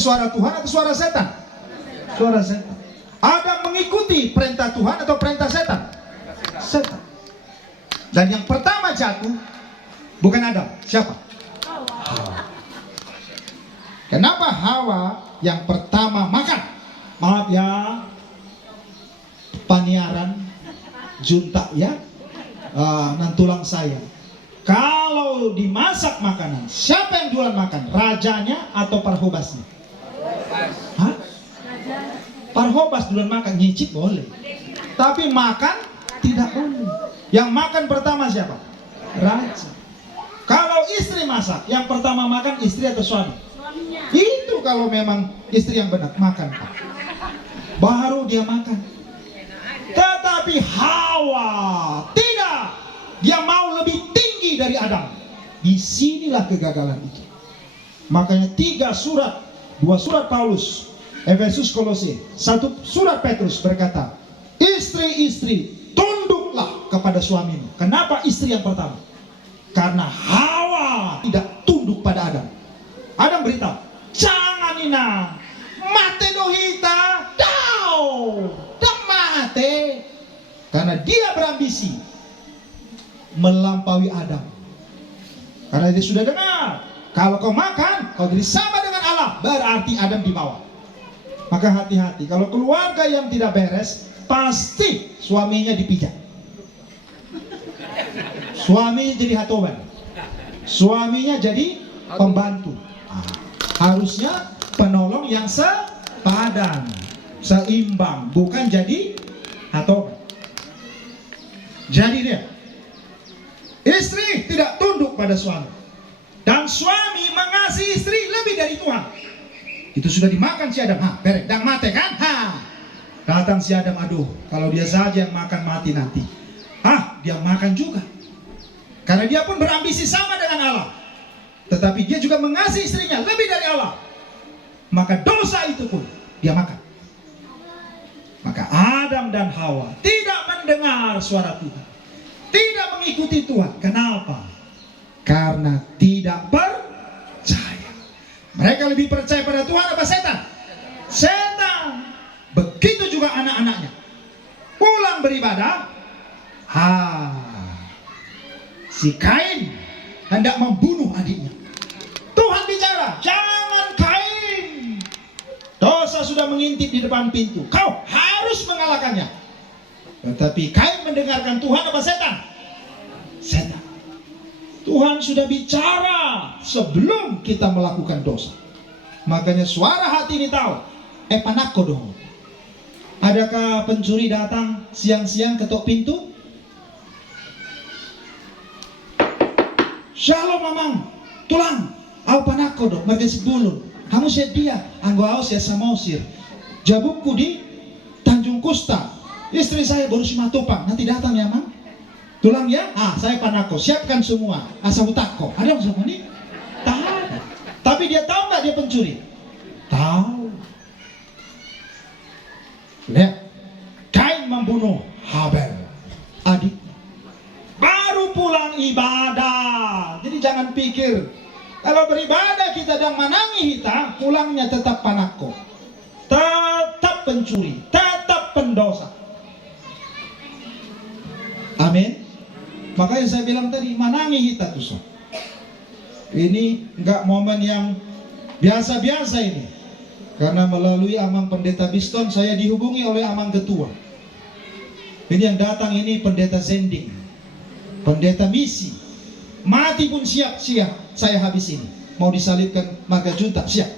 Suara Tuhan atau suara setan? Suara setan. Adam mengikuti perintah Tuhan atau perintah setan? Setan. Dan yang pertama jatuh bukan Adam, siapa? Hawa. Kenapa Hawa yang pertama makan? Maaf ya, paniaran junta ya, nantulang saya. Kalau dimasak makanan, siapa yang jualan makan? Rajanya atau parhobasnya? Hah? Parhobas jualan makan, nyicip boleh, tapi makan tidak boleh. Yang makan pertama siapa? Raja. Kalau istri masak, yang pertama makan istri atau suami? Suaminya. Itu kalau memang istri yang benar makan, baru dia makan. Tetapi Hawa tidak, dia mau lebih tinggi dari Adam. Disinilah kegagalan itu. Makanya 3 surat, 2 surat Paulus, Efesus, Kolose, 1 surat Petrus berkata, istri-istri tunduklah kepada suamimu. Kenapa istri yang pertama? Karena Hawa tidak tunduk pada Adam. Adam beritahu, jangan ina mate dohita dao dan mate, karena dia berambisi melampaui Adam. Karena dia sudah dengar, kalau kau makan kau jadi sama dengan Allah, berarti Adam di bawah. Maka hati-hati, kalau keluarga yang tidak beres, pasti suaminya dipijak. Suaminya jadi hatoban, suaminya jadi pembantu. Harusnya penolong yang sepadan, seimbang, bukan jadi hatoban. Jadi dia, istri tidak tunduk pada suami, dan suami mengasihi istri lebih dari Tuhan. Itu sudah dimakan si Adam. Berek dan mati kan? Datang si Adam, aduh, kalau dia saja yang makan mati nanti. Dia makan juga. Karena dia pun berambisi sama dengan Allah. Tetapi dia juga mengasihi istrinya lebih dari Allah. Maka dosa itu pun dia makan. Maka Adam dan Hawa tidak mendengar suara Tuhan, tidak mengikuti Tuhan. Kenapa? Karena tidak percaya. Mereka lebih percaya pada Tuhan apa setan? Setan. Begitu juga anak-anaknya. Pulang beribadah, si Kain hendak membunuh adiknya. Tuhan bicara, jangan Kain. Dosa sudah mengintip di depan pintu. Kau harus mengalahkannya. Tetapi Kain mendengarkan Tuhan apa setan? Setan. Tuhan sudah bicara sebelum kita melakukan dosa. Makanya suara hati ini tahu. Panako dong. Adakah pencuri datang siang-siang ketok pintu? Shalom mamang, tulang, au panako dong, mereka 10. Kamu sedia, anggo aus ya sama usir. Jabukku di Tanjung Kusta. Istri saya baru simatopang, nanti datang ya mang. Tulang ya, saya panako, siapkan semua. Asal utako, ada yang sama nih? Tahu. Tapi dia tahu nggak dia pencuri? Tahu. Lihat, Kain membunuh Habel, adik. Baru pulang ibadah. Jadi jangan pikir kalau beribadah kita dan menangi kita, pulangnya tetap panako, tetap pencuri, tetap pendosa. Amin. Makanya saya bilang tadi, menangi kita tuh. Ini enggak momen yang biasa-biasa ini. Karena melalui Amang Pendeta Biston saya dihubungi oleh Amang Ketua. Ini yang datang ini pendeta Zending, pendeta misi. Mati pun siap-siap saya habis ini. Mau disalibkan maka junta siap.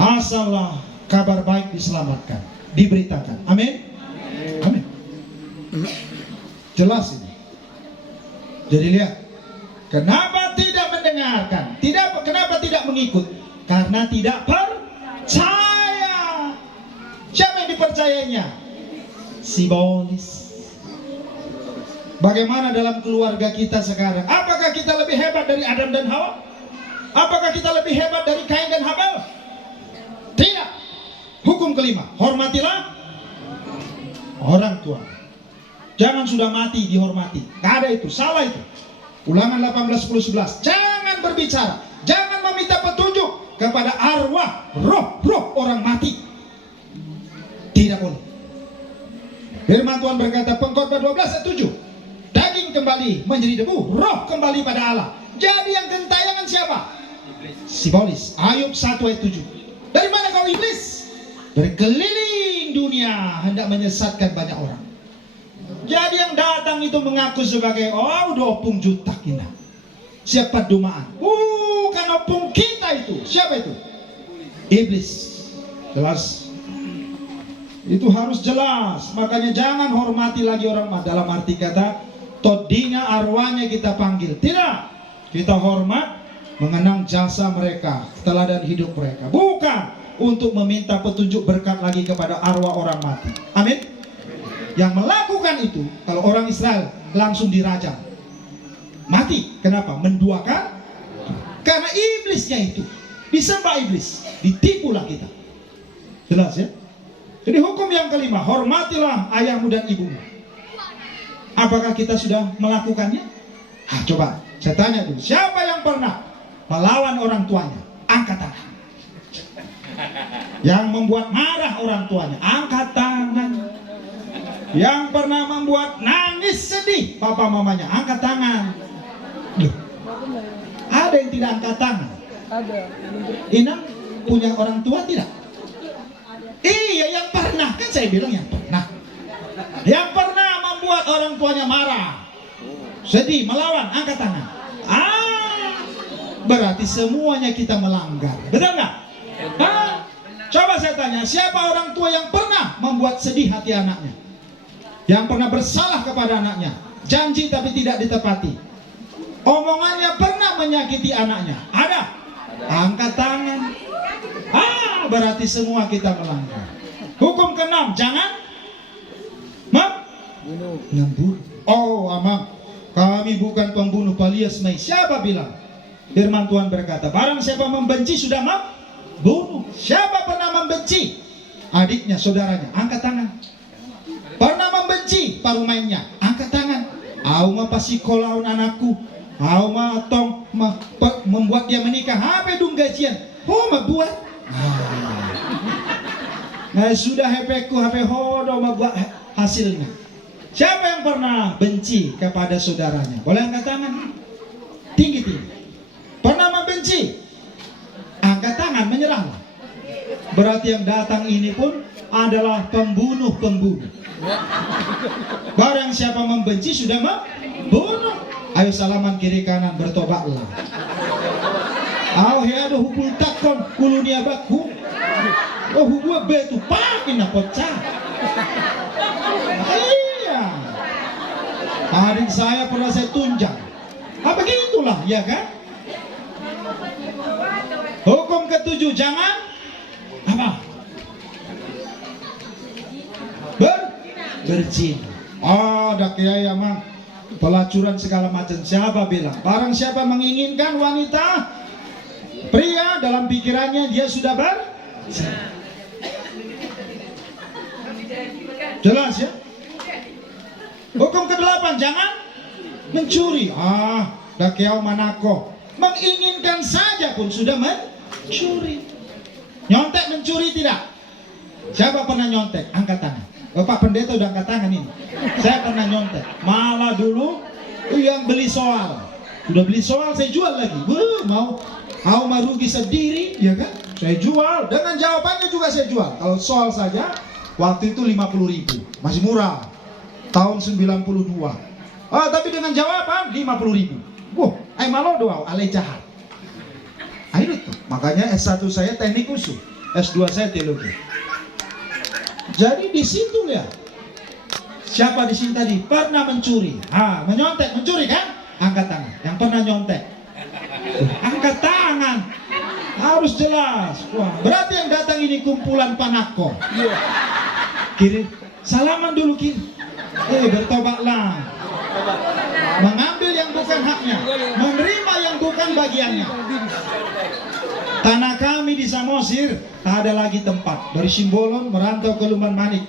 Asallah kabar baik diselamatkan, diberitakan. Amin. Amin. Jelas ini. Jadi lihat, kenapa tidak mendengarkan? Kenapa tidak mengikut? Karena tidak percaya. Siapa yang dipercayainya? Si Bolis. Bagaimana dalam keluarga kita sekarang? Apakah kita lebih hebat dari Adam dan Hawa? Apakah kita lebih hebat dari Kain dan Habel? Tidak. Hukum kelima, hormatilah orang tua. Jangan sudah mati dihormati. Gak ada itu, salah itu. Ulangan 18:10-11. Jangan berbicara, jangan meminta petunjuk kepada arwah, roh orang mati. Tidak boleh. Firman Tuhan berkata, Pengkhotbah 12 ayat 7, daging kembali menjadi debu, roh kembali pada Allah. Jadi yang gentayangan siapa? Simbolis. Ayub 1 ayat 7. Dari mana kau iblis? Dari keliling dunia hendak menyesatkan banyak orang. Jadi yang datang itu mengaku sebagai 20 juta kita. Siapa dumaan? Bukan opung kita itu. Siapa itu? Iblis. Jelas. Itu harus jelas. Makanya jangan hormati lagi orang dalam arti kata todinya arwahnya kita panggil. Tidak. Kita hormat, mengenang jasa mereka, teladan hidup mereka. Bukan untuk meminta petunjuk berkat lagi kepada arwah orang mati. Amin. Yang melakukan itu, kalau orang Israel langsung dirajam, mati. Kenapa? Menduakan. Karena iblisnya itu disembah iblis, ditipulah kita. Jelas ya. Jadi hukum yang kelima, hormatilah ayahmu dan ibumu. Apakah kita sudah melakukannya? Coba saya tanya dulu, siapa yang pernah melawan orang tuanya? Angkat tangan. Yang membuat marah orang tuanya, angkat tangan. Yang pernah membuat nangis sedih papa mamanya, angkat tangan. Loh, ada yang tidak angkat tangan? Ada. Inang punya orang tua tidak? Iya, yang pernah, kan saya bilang yang pernah. Yang pernah membuat orang tuanya marah, sedih, melawan, angkat tangan. Berarti semuanya kita melanggar. Betul nggak? Coba saya tanya, siapa orang tua yang pernah membuat sedih hati anaknya? Yang pernah bersalah kepada anaknya, janji tapi tidak ditepati, omongannya pernah menyakiti anaknya? Ada? Angkat tangan. Berarti semua kita melanggar. Hukum keenam, jangan membunuh. Amang, kami bukan pembunuh alias mai. Siapa bilang? Firman Tuhan berkata, barang siapa membenci sudah membunuh. Siapa pernah membenci adiknya, saudaranya? Angkat tangan. Pernah membenci parumainnya? Angkat tangan. Au pasti kolaun anakku. Au tong membuat dia menikah. Apa dong gajian? Membuat. Nah, sudah hepeku HP hodo membuat hasilnya. Siapa yang pernah benci kepada saudaranya? Boleh angkat tangan. Tinggi-tinggi. Pernah membenci? Angkat tangan, menyerahlah. Berarti yang datang ini pun adalah pembunuh-pembunuh. Barang siapa membenci sudah membunuh. Ayo salaman kiri kanan, bertobatlah. Ada hubul takon kulunia baku. Hubul betu pakin pecah. Iya. Adik saya pernah saya tunjang. Begitulah, ya kan? Hukum ketujuh, jangan berzina. Ada kiai mah pelacuran segala macam. Siapa bilang? Barang siapa menginginkan wanita, pria dalam pikirannya dia sudah jelas ya. Hukum ke-8, jangan mencuri. Dakiau manako, menginginkan saja pun sudah mencuri. Nyontek mencuri tidak? Siapa pernah nyontek? Angkat tangan. Bapak pendeta udah angkat tangan ini. Saya pernah nyontek. Malah dulu yang beli soal, udah beli soal saya jual lagi. Mau merugi sendiri, ya kan? Saya jual, dengan jawabannya juga saya jual. Kalau soal saja, waktu itu 50.000, masih murah. Tahun 92. Tapi dengan jawaban 50.000. Malah doa, ale jahat. Ayo itu. Makanya S1 saya teknik usul, S2 saya teologi. Jadi di situ ya. Siapa di sini tadi pernah mencuri? Menyontek, mencuri kan? Angkat tangan. Yang pernah nyontek. Angkat tangan. Harus jelas. Berarti yang datang ini kumpulan panako. Kiri, salaman dulu kiri. Bertobatlah. Mengambil yang bukan haknya, menerima yang bukan bagiannya. Tanah kami di Samosir ada lagi tempat. Dari Simbolon merantau ke Lumban Manik.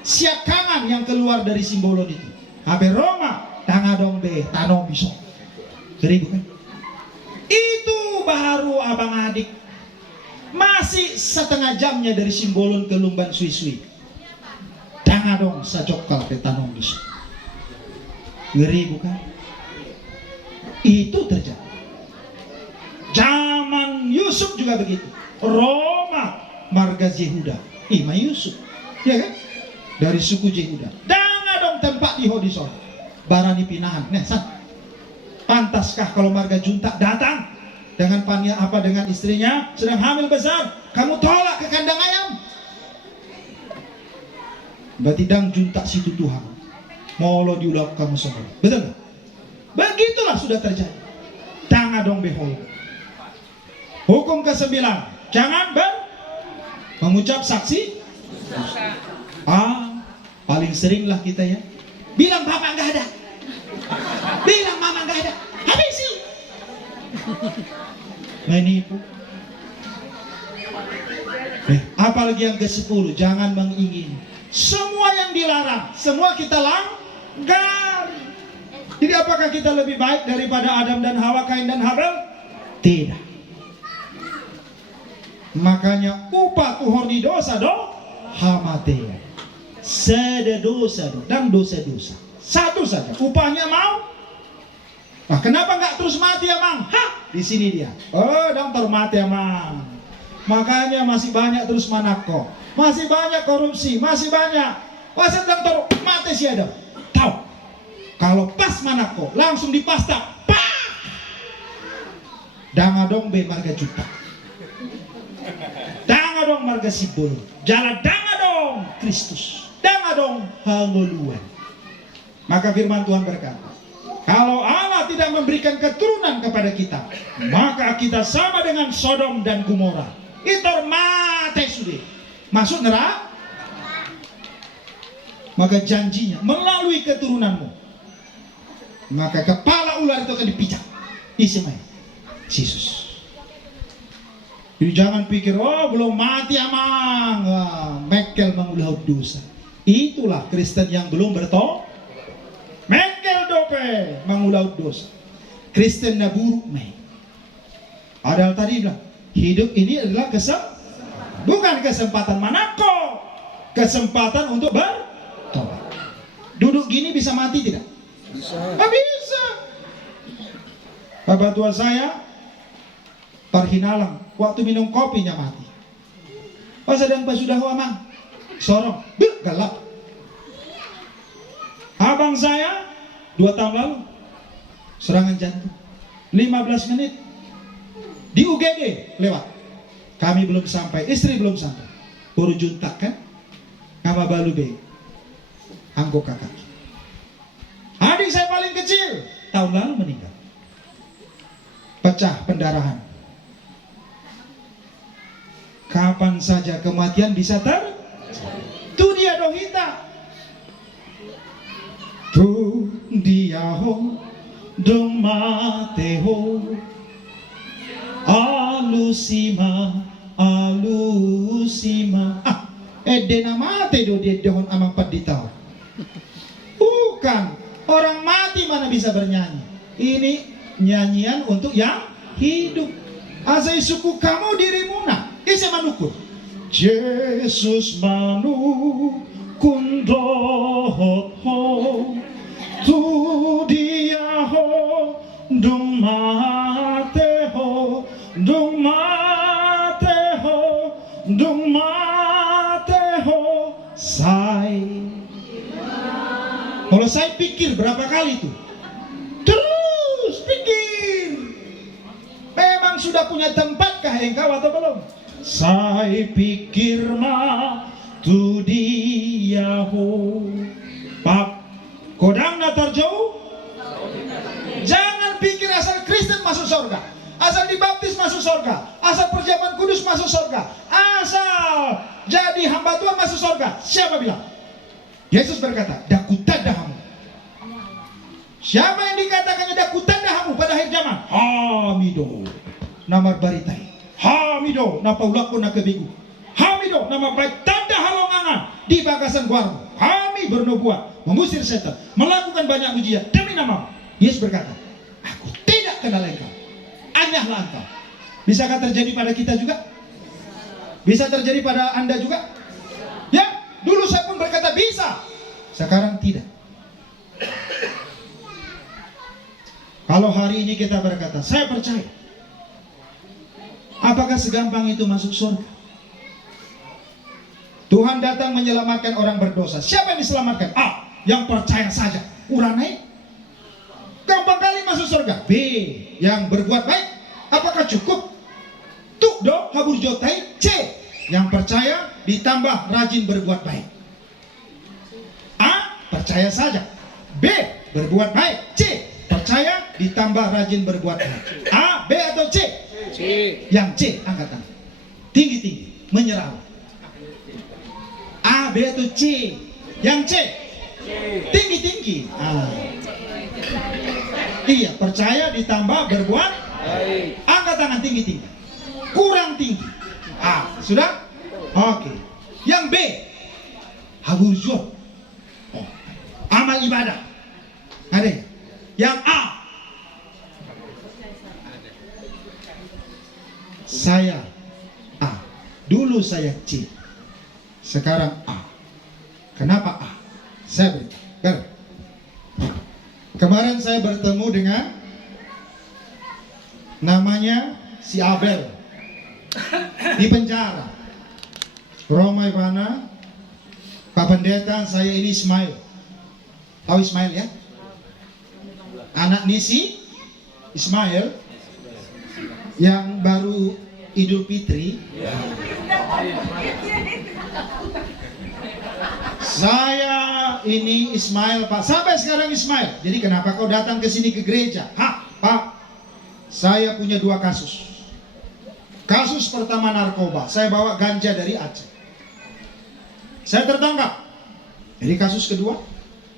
Siakangan yang keluar dari Simbolon itu. Habe Roma, tangadong be, tanong bisok. Seribu kan? Itu baru abang adik masih setengah jamnya dari Simbolon ke Lumban Suisui. Tanga dong sajokal ke tanong dus. Ngeri bukan? Itu terjadi. Zaman Yusuf juga begitu. Roma marga Yehuda. Ima Yusuf. Ya kan? Dari suku Yehuda. Tanga dong tempat di Hodison. Barani pinahan. Nah, pantaskah kalau marga junta datang dengan dengan istrinya sedang hamil besar, kamu tolak ke kandang ayam? Berarti dang junta situ Tuhan. Molo diulang kamu semua. Betul nggak? Begitulah sudah terjadi. Tanga dong behol. Hukum ke-9, jangan mengucap saksi. Paling seringlah kita ya. Bilang bapak nggak ada. Bilang mama nggak ada. Habisi. Menipu. Apalagi yang ke-10, jangan mengingini. Semua yang dilarang, semua kita langgar. Jadi apakah kita lebih baik daripada Adam dan Hawa, Kain dan Habel? Tidak. Makanya upah tuhorni dosa hamatea. Seda dosa dan dosa-dosa. Satu saja, upahnya mau. Nah, kenapa nggak terus mati ya, Mang? Di sini dia. Oh, dong terus mati ya, Mang. Makanya masih banyak terus manako, masih banyak korupsi, masih banyak. Pasal dong terus mati sih ada. Tahu? Kalau pas manako, langsung dipasta. Pak! Dangadong be marga juta. Dangadong marga sibul. Jalan dangadong Kristus. Dangadong hangoluan. Maka firman Tuhan berkata, kalau Allah tidak memberikan keturunan kepada kita, maka kita sama dengan Sodom dan Gomora. Itu mati sudah. Masuk neraka. Maka janjinya melalui keturunanmu, maka kepala ular itu akan dipijak. Ismail, Yesus. Jadi jangan pikir, oh belum mati amang, mekel mengulah dosa. Itulah Kristen yang belum bertobat. Mekel dope mengulau dosa. Kristen na buruk me. Padahal tadi bilang hidup ini adalah bukan kesempatan manako, kesempatan untuk bertobat. Duduk gini bisa mati tidak? Bisa. Bisa. Bapak tua saya Parhinalang waktu minum kopinya mati. Pas sedang sudah amang sorong, gelap. Abang saya 2 tahun lalu serangan jantung 15 menit di UGD lewat. Kami belum sampai, istri belum sampai. Baru juntak kan? Nama balube anggo kakak. Adik saya paling kecil tahun lalu meninggal. Pecah pendarahan. Kapan saja kematian bisa Tuh dia dohita. Tu dia ho dong mateho alusima edena mate do dia dohon amang paditao. Bukan orang mati mana bisa bernyanyi. Ini nyanyian untuk yang hidup. Asai suku kamu dirimu na isi manukur Yesus manu kundohot ho tu dia ho dung mate ho dung mate ho dung mate ho say. Kalau saya pikir berapa kali itu terus pikir memang sudah punya tempatkah engkau atau belum? Saya pikir mah tu dia ho pap kodang natar jauh. Jangan pikir asal Kristen masuk surga, asal dibaptis masuk surga, asal perjamuan kudus masuk surga, asal jadi hamba Tuhan masuk surga. Siapa bilang? Yesus berkata, dakutadahamu. Siapa yang dikatakannya dakutadahamu pada akhir zaman? Hamido namar baritai. Hamido na paulako na kebigu. Hamido nama baik tanda halongangan di bagasan guarmu. Kami bernubuat mengusir setan, melakukan banyak mujizat demi nama. Yesus berkata, aku tidak kenal engkau, anyahlah engkau. Bisakah terjadi pada kita juga? Bisa terjadi pada Anda juga? Ya, dulu saya pun berkata bisa, sekarang tidak. Kalau hari ini kita berkata, saya percaya, apakah segampang itu masuk surga? Tuhan datang menyelamatkan orang berdosa. Siapa yang diselamatkan? A, yang percaya saja. Urang naik. Gampang kali masuk surga. B, yang berbuat baik. Apakah cukup? Tuk do habur jotai. C, yang percaya ditambah rajin berbuat baik. A, percaya saja. B, berbuat baik. C, percaya ditambah rajin berbuat baik. A, B atau C? C. Yang C, angkat tangan. Tinggi-tinggi, menyerah. A, B atau C? Yang C? Tinggi-tinggi. Iya, percaya ditambah berbuat baik. Angkat tangan tinggi-tinggi. Kurang tinggi. Sudah? Oke. Yang B, haburjo. Amal ibadah. Ada ya? Yang A, saya A. Dulu saya C. Sekarang A. Kenapa A? Saya beritahu. Kemarin saya bertemu dengan namanya si Abel di penjara. Roma Ivana, Pak Pendeta, saya ini Ismail. Tahu Ismail ya? Anak Nisi Ismail yang baru Idul Fitri. Saya ini Ismail, Pak. Sampai sekarang Ismail. Jadi kenapa kau datang ke sini ke gereja? Pak, saya punya 2 kasus. Kasus pertama narkoba. Saya bawa ganja dari Aceh. Saya tertangkap. Jadi kasus kedua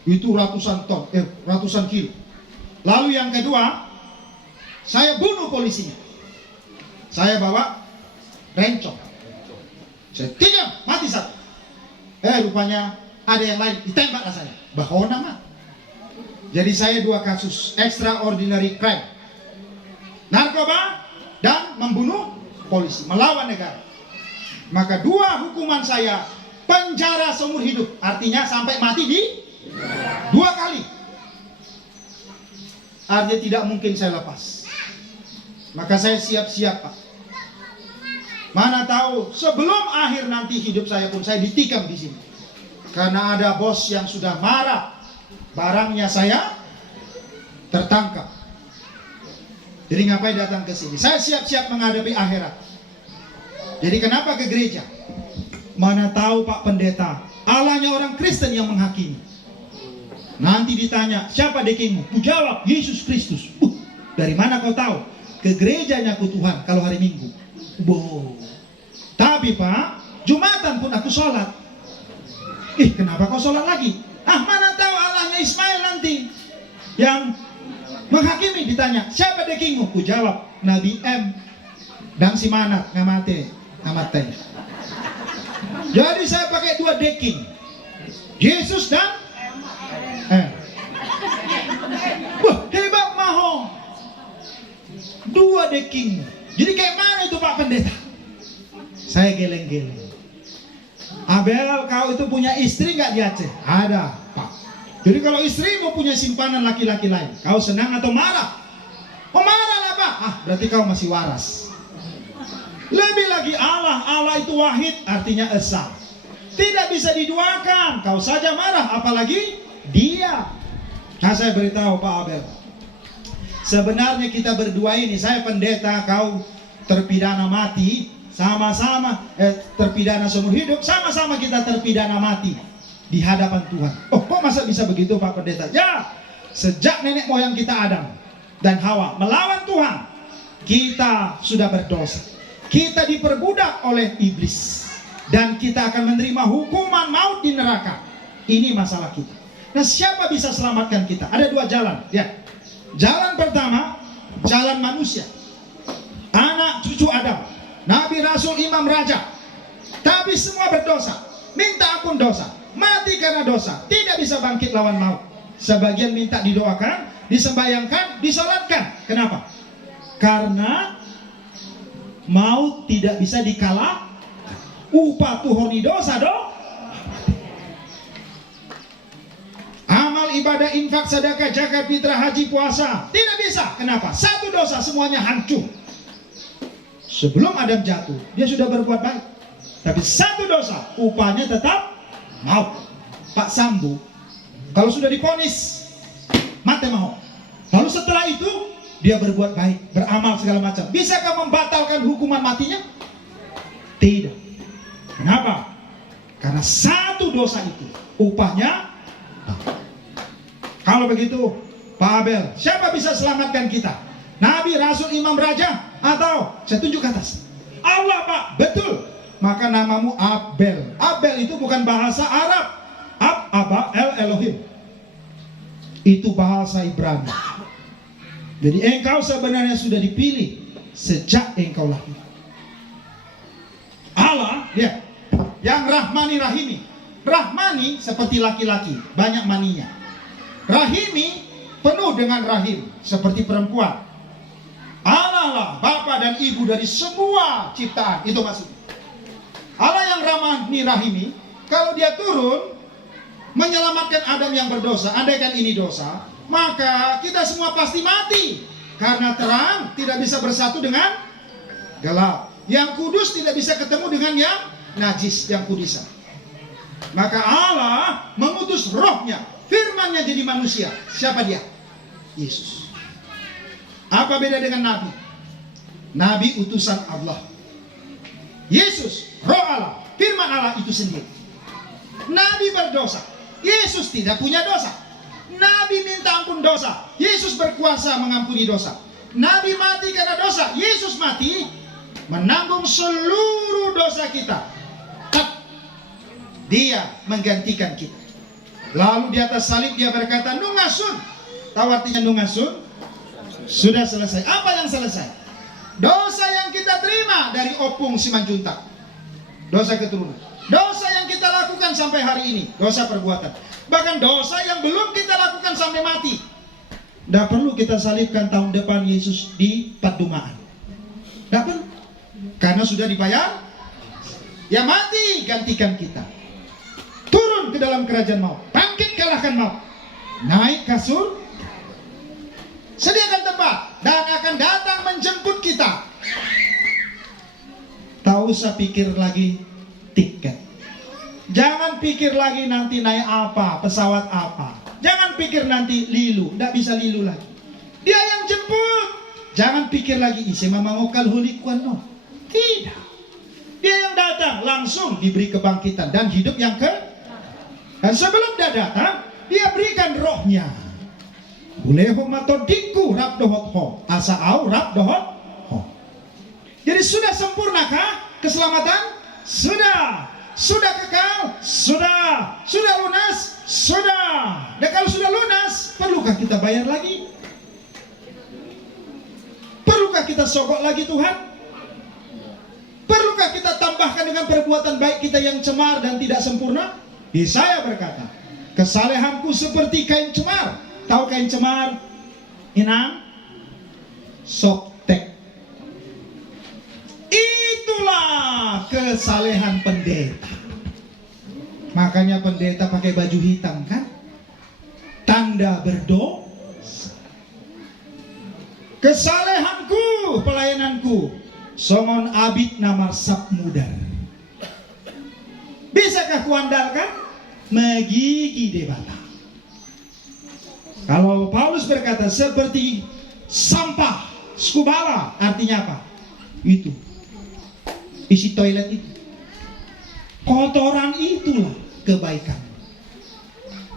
itu ratusan kilo. Lalu yang kedua, saya bunuh polisinya. Saya bawa rencong. Saya tinggal, mati satu. Rupanya ada yang lain, ditembaklah saya. Bahona mah. Jadi saya 2 kasus extraordinary crime. Narkoba dan membunuh polisi, melawan negara. Maka 2 hukuman saya, penjara seumur hidup. Artinya sampai mati di 2 kali. Artinya tidak mungkin saya lepas. Maka saya siap-siap, Pak. Mana tahu sebelum akhir nanti hidup saya pun saya ditikam di sini. Karena ada bos yang sudah marah, barangnya saya tertangkap. Jadi ngapain datang ke sini? Saya siap-siap menghadapi akhirat. Jadi kenapa ke gereja? Mana tahu Pak Pendeta, Allahnya orang Kristen yang menghakimi. Nanti ditanya, siapa dekingmu? Ku jawab, Yesus Kristus. Dari mana kau tahu? Ke gerejanya ku Tuhan kalau hari Minggu. Tapi Pak, Jumatan pun aku sholat. Kenapa kau sholat lagi? Mana tahu Allahnya Ismail nanti yang menghakimi. Ditanya, siapa dekingmu? Ku jawab, Nabi M. Dan si Manat ngamate. Jadi saya pakai 2 deking, Yesus dan hebat maho. 2 deking. Jadi kayak mana itu Pak Pendeta? Saya geleng-geleng. Abel, kau itu punya istri nggak di Aceh? Ada, Pak. Jadi kalau istrimu punya simpanan laki-laki lain, kau senang atau marah? Oh, marah lah, Pak. Berarti kau masih waras. Lebih lagi Allah itu wahid, artinya esa. Tidak bisa diduakan. Kau saja marah, apalagi dia. Nah, saya beritahu Pak Abel, sebenarnya kita berdua ini, saya pendeta, kau terpidana mati, sama-sama terpidana seumur hidup, sama-sama kita terpidana mati di hadapan Tuhan. Kok masa bisa begitu Pak Pendeta? Ya, sejak nenek moyang kita Adam dan Hawa melawan Tuhan, kita sudah berdosa. Kita diperbudak oleh iblis dan kita akan menerima hukuman maut di neraka. Ini masalah kita. Nah, siapa bisa selamatkan kita? Ada 2 jalan, ya. Jalan pertama, jalan manusia. Anak cucu Adam, Nabi, Rasul, Imam, Raja. Tapi semua berdosa, minta ampun dosa, mati karena dosa, tidak bisa bangkit lawan maut. Sebagian minta didoakan, disembayangkan, disolatkan. Kenapa? Karena maut tidak bisa dikalahkan. Upah tuhoni dosa dong. Amal ibadah, infak, sedekah, zakat, fitrah, haji, puasa tidak bisa. Kenapa? Satu dosa semuanya hancur. Sebelum Adam jatuh, dia sudah berbuat baik. Tapi satu dosa, upahnya tetap maut. Pak Sambo, kalau sudah divonis mati maut, lalu setelah itu dia berbuat baik, beramal segala macam, bisakah membatalkan hukuman matinya? Tidak. Kenapa? Karena satu dosa itu upahnya. Kalau begitu, Pak Abel, siapa bisa selamatkan kita? Nabi, Rasul, Imam, Raja, atau saya tunjuk ke atas? Allah, Pak. Betul. Maka namamu Abel. Abel itu bukan bahasa Arab. Aba, El, Elohim. Itu bahasa Ibrani. Jadi engkau sebenarnya sudah dipilih sejak engkau lahir. Allah, lihat, yang Rahmani Rahimi. Rahmani seperti laki-laki, banyak maninya. Rahimi penuh dengan rahim, seperti perempuan. Allah lah Bapa dan Ibu dari semua ciptaan. Itu maksudnya. Allah yang Rahmani Rahimi, kalau dia turun menyelamatkan Adam yang berdosa, andaikan ini dosa, maka kita semua pasti mati. Karena terang tidak bisa bersatu dengan gelap. Yang kudus tidak bisa ketemu dengan yang najis, yang kudisa. Maka Allah mengutus rohnya, firmannya jadi manusia. Siapa dia? Yesus. Apa beda dengan Nabi? Nabi utusan Allah. Yesus, roh Allah, firman Allah itu sendiri. Nabi berdosa, Yesus tidak punya dosa. Nabi minta ampun dosa, Yesus berkuasa mengampuni dosa. Nabi mati karena dosa, Yesus mati menanggung seluruh dosa kita. Dia menggantikan kita. Lalu di atas salib dia berkata, nungasun. Tahu artinya nungasun? Sudah selesai. Apa yang selesai? Dosa yang kita terima dari opung Simanjuntak, dosa keturunan. Dosa yang kita lakukan sampai hari ini, dosa perbuatan. Bahkan dosa yang belum kita lakukan sampai mati. Tidak perlu kita salibkan tahun depan Yesus di Padumaan. Tidak perlu. Karena sudah dibayar. Ya mati gantikan kita. Turun ke dalam kerajaan maut, bangkit kalahkan maut, naik kasur, sediakan tempat, dan akan datang menjemput kita. Tak usah pikir lagi tiket. Jangan pikir lagi nanti naik apa, pesawat apa. Jangan pikir nanti lilu, tidak bisa lilu lagi. Dia yang jemput. Jangan pikir lagi isi mama ngokal hulikuan no. Tidak. Dia yang datang langsung diberi kebangkitan dan hidup yang dan sebelum dia datang, dia berikan rohnya. Buleho matodinku rap dohot ho, asa au rap dohot ho. Jadi sudah sempurnakah keselamatan? Sudah. Sudah kekal? Sudah lunas? Sudah. Dan kalau sudah lunas, perlukah kita bayar lagi? Perlukah kita sogok lagi Tuhan? Perlukah kita tambahkan dengan perbuatan baik kita yang cemar dan tidak sempurna? Yesaya berkata, kesalehanku seperti kain cemar. Tahu kain cemar? Inang? Soktek. Itulah kesalehan pendeta. Makanya pendeta pakai baju hitam kan? Tanda berdosa. Kesalehanku, pelayananku, somon abid namar sap mudar. Bisakah kuandalkan? Megigi debata. Kalau Paulus berkata seperti sampah, skubala, artinya apa? Itu isi toilet itu. Kotoran itulah kebaikan.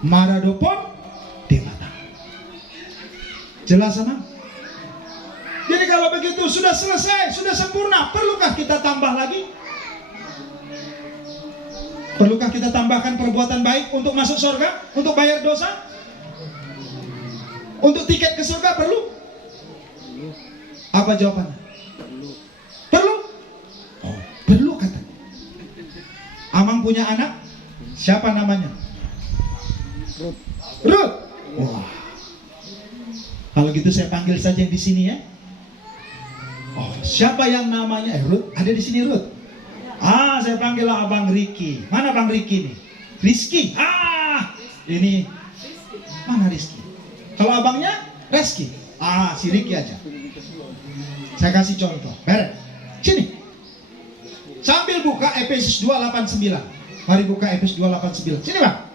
Maradopon debata. Jelas sama? Jadi kalau begitu sudah selesai, sudah sempurna, perlukah kita tambah lagi? Perlukah kita tambahkan perbuatan baik untuk masuk surga? Untuk bayar dosa? Untuk tiket ke surga perlu? Apa jawabannya? Perlu? Oh, perlu katanya. Amang punya anak? Siapa namanya? Ruth. Wah. Kalau gitu saya panggil saja yang di sini ya. Oh, siapa yang namanya Ruth? Ada di sini Ruth? Saya panggil Abang Riki. Mana Bang Riki nih? Rizky. Ini mana Rizky? Kalau abangnya Reski. Si Riki aja. Saya kasih contoh. Beres. Sini. Sambil buka Efesus 2:89. Mari buka Efesus 2:89. Sini Bang.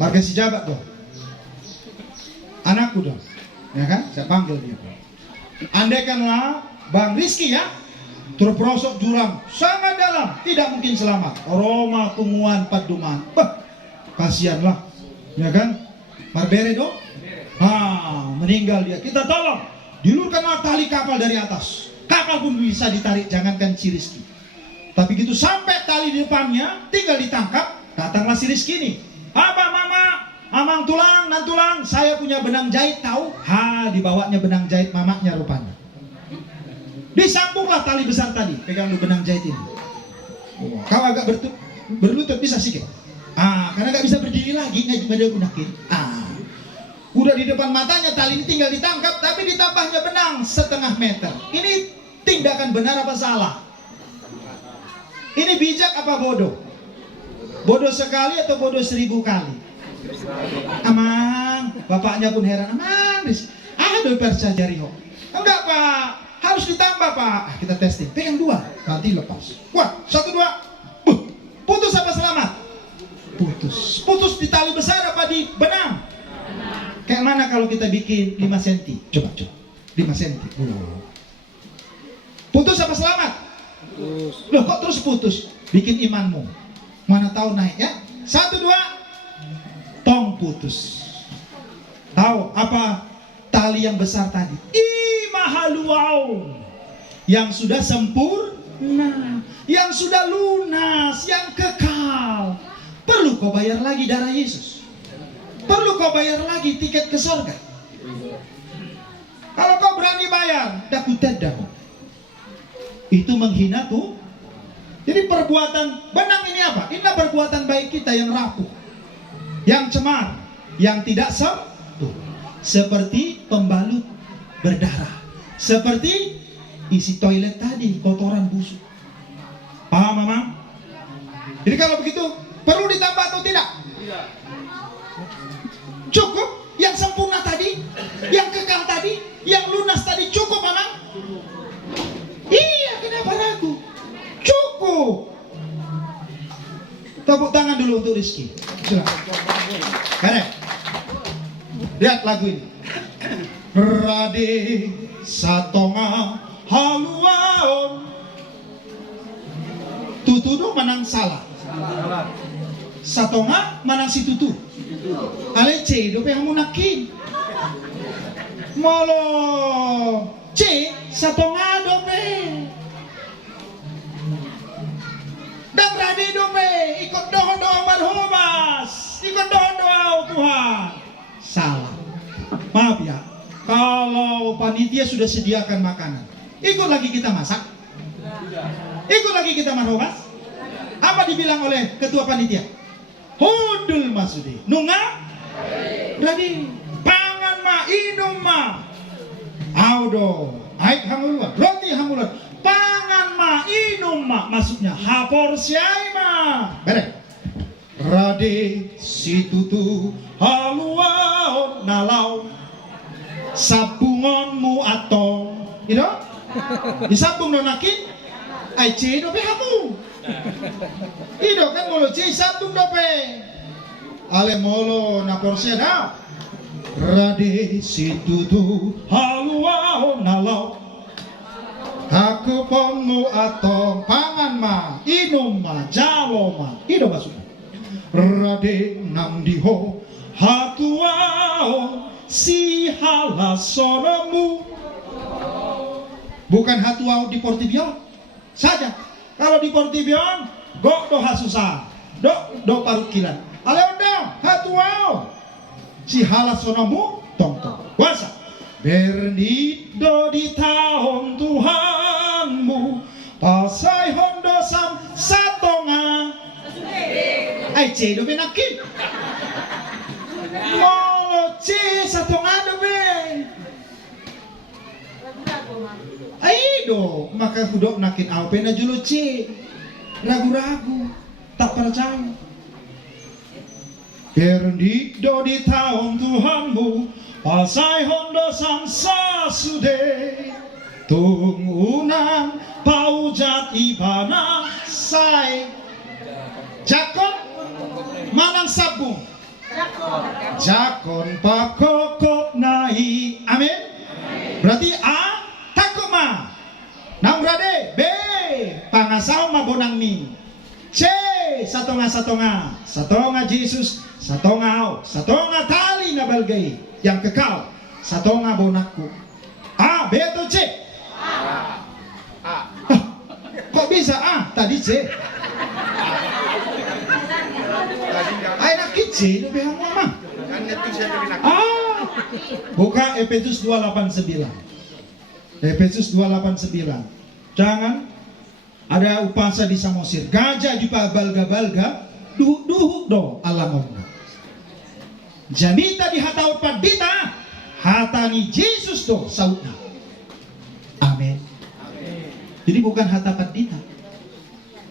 Marga si jabat dong. Anakku dong. Ya kan? Saya panggil dia. Andaikanlah Bang Rizky ya terperosok jurang sangat dalam, tidak mungkin selamat. Roma tungguan paduman. Kasihanlah, ya kan? Marbere dong. Meninggal dia. Kita tolong, dilurkanlah tali kapal dari atas. Kapal pun bisa ditarik, jangankan si Rizky. Tapi gitu sampai tali di depannya, tinggal ditangkap. Datanglah si Rizky nih. Apa mama? Amang tulang, nan tulang. Saya punya benang jahit tahu? Dibawanya benang jahit mamaknya rupanya. Disambunglah tali besar tadi, pegang lu benang jahit ini. Kau agak berlutut bisa sikit. Karena gak bisa berdiri lagi, nggak ada gunakin. Udah di depan matanya tali ini tinggal ditangkap, tapi ditambahnya benang 1/2 meter. Ini tindakan benar apa salah? Ini bijak apa bodoh? Bodoh sekali atau bodoh 1000 kali? Amang, bapaknya pun heran. Amang, aduh percaya Rio. Enggak Pak, harus ditambah Pak. Kita testing, pegang 2, nanti lepas. Kuat, 1, 2. Putus apa selamat? Putus. Putus di tali besar apa di benang? Kayak mana kalau kita bikin 5 cm? Coba 5 cm. Putus apa selamat? Putus. Loh kok terus putus? Bikin imanmu. Mana tahu naik ya? 1, 2. Tong putus. Tahu apa tali yang besar tadi? Mahaluau. Yang sudah sempurna, yang sudah lunas, yang kekal. Perlu kau bayar lagi darah Yesus? Perlu kau bayar lagi tiket ke surga? Kalau kau berani bayar, dakutedah. Itu menghina tuh. Jadi perbuatan benang ini apa? Ini perbuatan baik kita yang rapuh, yang cemar, yang tidak sempurna. Seperti pembalut berdarah, seperti isi toilet tadi, kotoran busuk. Paham Mama? Jadi kalau begitu perlu ditambah atau tidak? Tidak. Cukup yang sempurna tadi, yang kekal tadi, yang lunas tadi, cukup Mama? Iya, kenapa ragu? Cukup. Tepuk tangan dulu untuk Rizky. Silakan. Karek. Lihat lagu ini. Rade satonga haluaon. Tutu dong manang salah. Satonga manang si tutu. Ale C do pe hamunakin. Molo C satonga do pe. Dan rade do pe ikut doa marhumas. Ikut doa Tuhan. Salah. Maaf ya. Kalau panitia sudah sediakan makanan, ikut lagi kita masak? Ikut lagi kita marhumas? Apa dibilang oleh ketua panitia? Hudul masudi. Nunga? Radi. Pangan ma, inum ma. Audo. Aik hamuluan. Roti hamuluan. Pangan ma, inum ma. Maksudnya hapor siai ma. Berek. Rade situtu haluaon nalau. Sabungonmu atau you know? Disabung nonakin ay C dope hamu ido kan molo C sabung dope ale molo na porsia na rade situtu haluao nalau hakuponmu atau pangan ma inum ma jalo ma ido maksudnya rade namdiho hatuao si halasonomu. Bukan hatuau di Portibion saja. Kalau di Portibion go do hasusah, do parukilan. Aleondo hatuau si halasonomu tong-tong. Wasa bernido di tahun Tuhanmu pasai hondo sam satonga. Ai ce do benakin. C satu ngado be. Ay do, maka hudok nakin aupe na julo C. Ragu-ragu, tak percaya. Perdido di tahun Tuhanmu, pasai hondo samsa sude, tungunan paujat ibana sai. Jakon manang sabung. Jakon pakokok nai. Amin. Berarti A takuma. Nang berade B pangasau mabonang mi. C satonga Jesus, satonga tali na balgay yang kekal, satonga bonakku. A B atau C? A. Kok bisa A? Tadi C. Ay nakit C, lebih mama. Buka Efesus 2:89. Efesus 2:89. Jangan ada upasa di Samosir. Gajah jupa balga-balga, duhuk do alamonna. Jamita di hataut padita, hatani Yesus do sautna. Amin. Jadi bukan hata padita.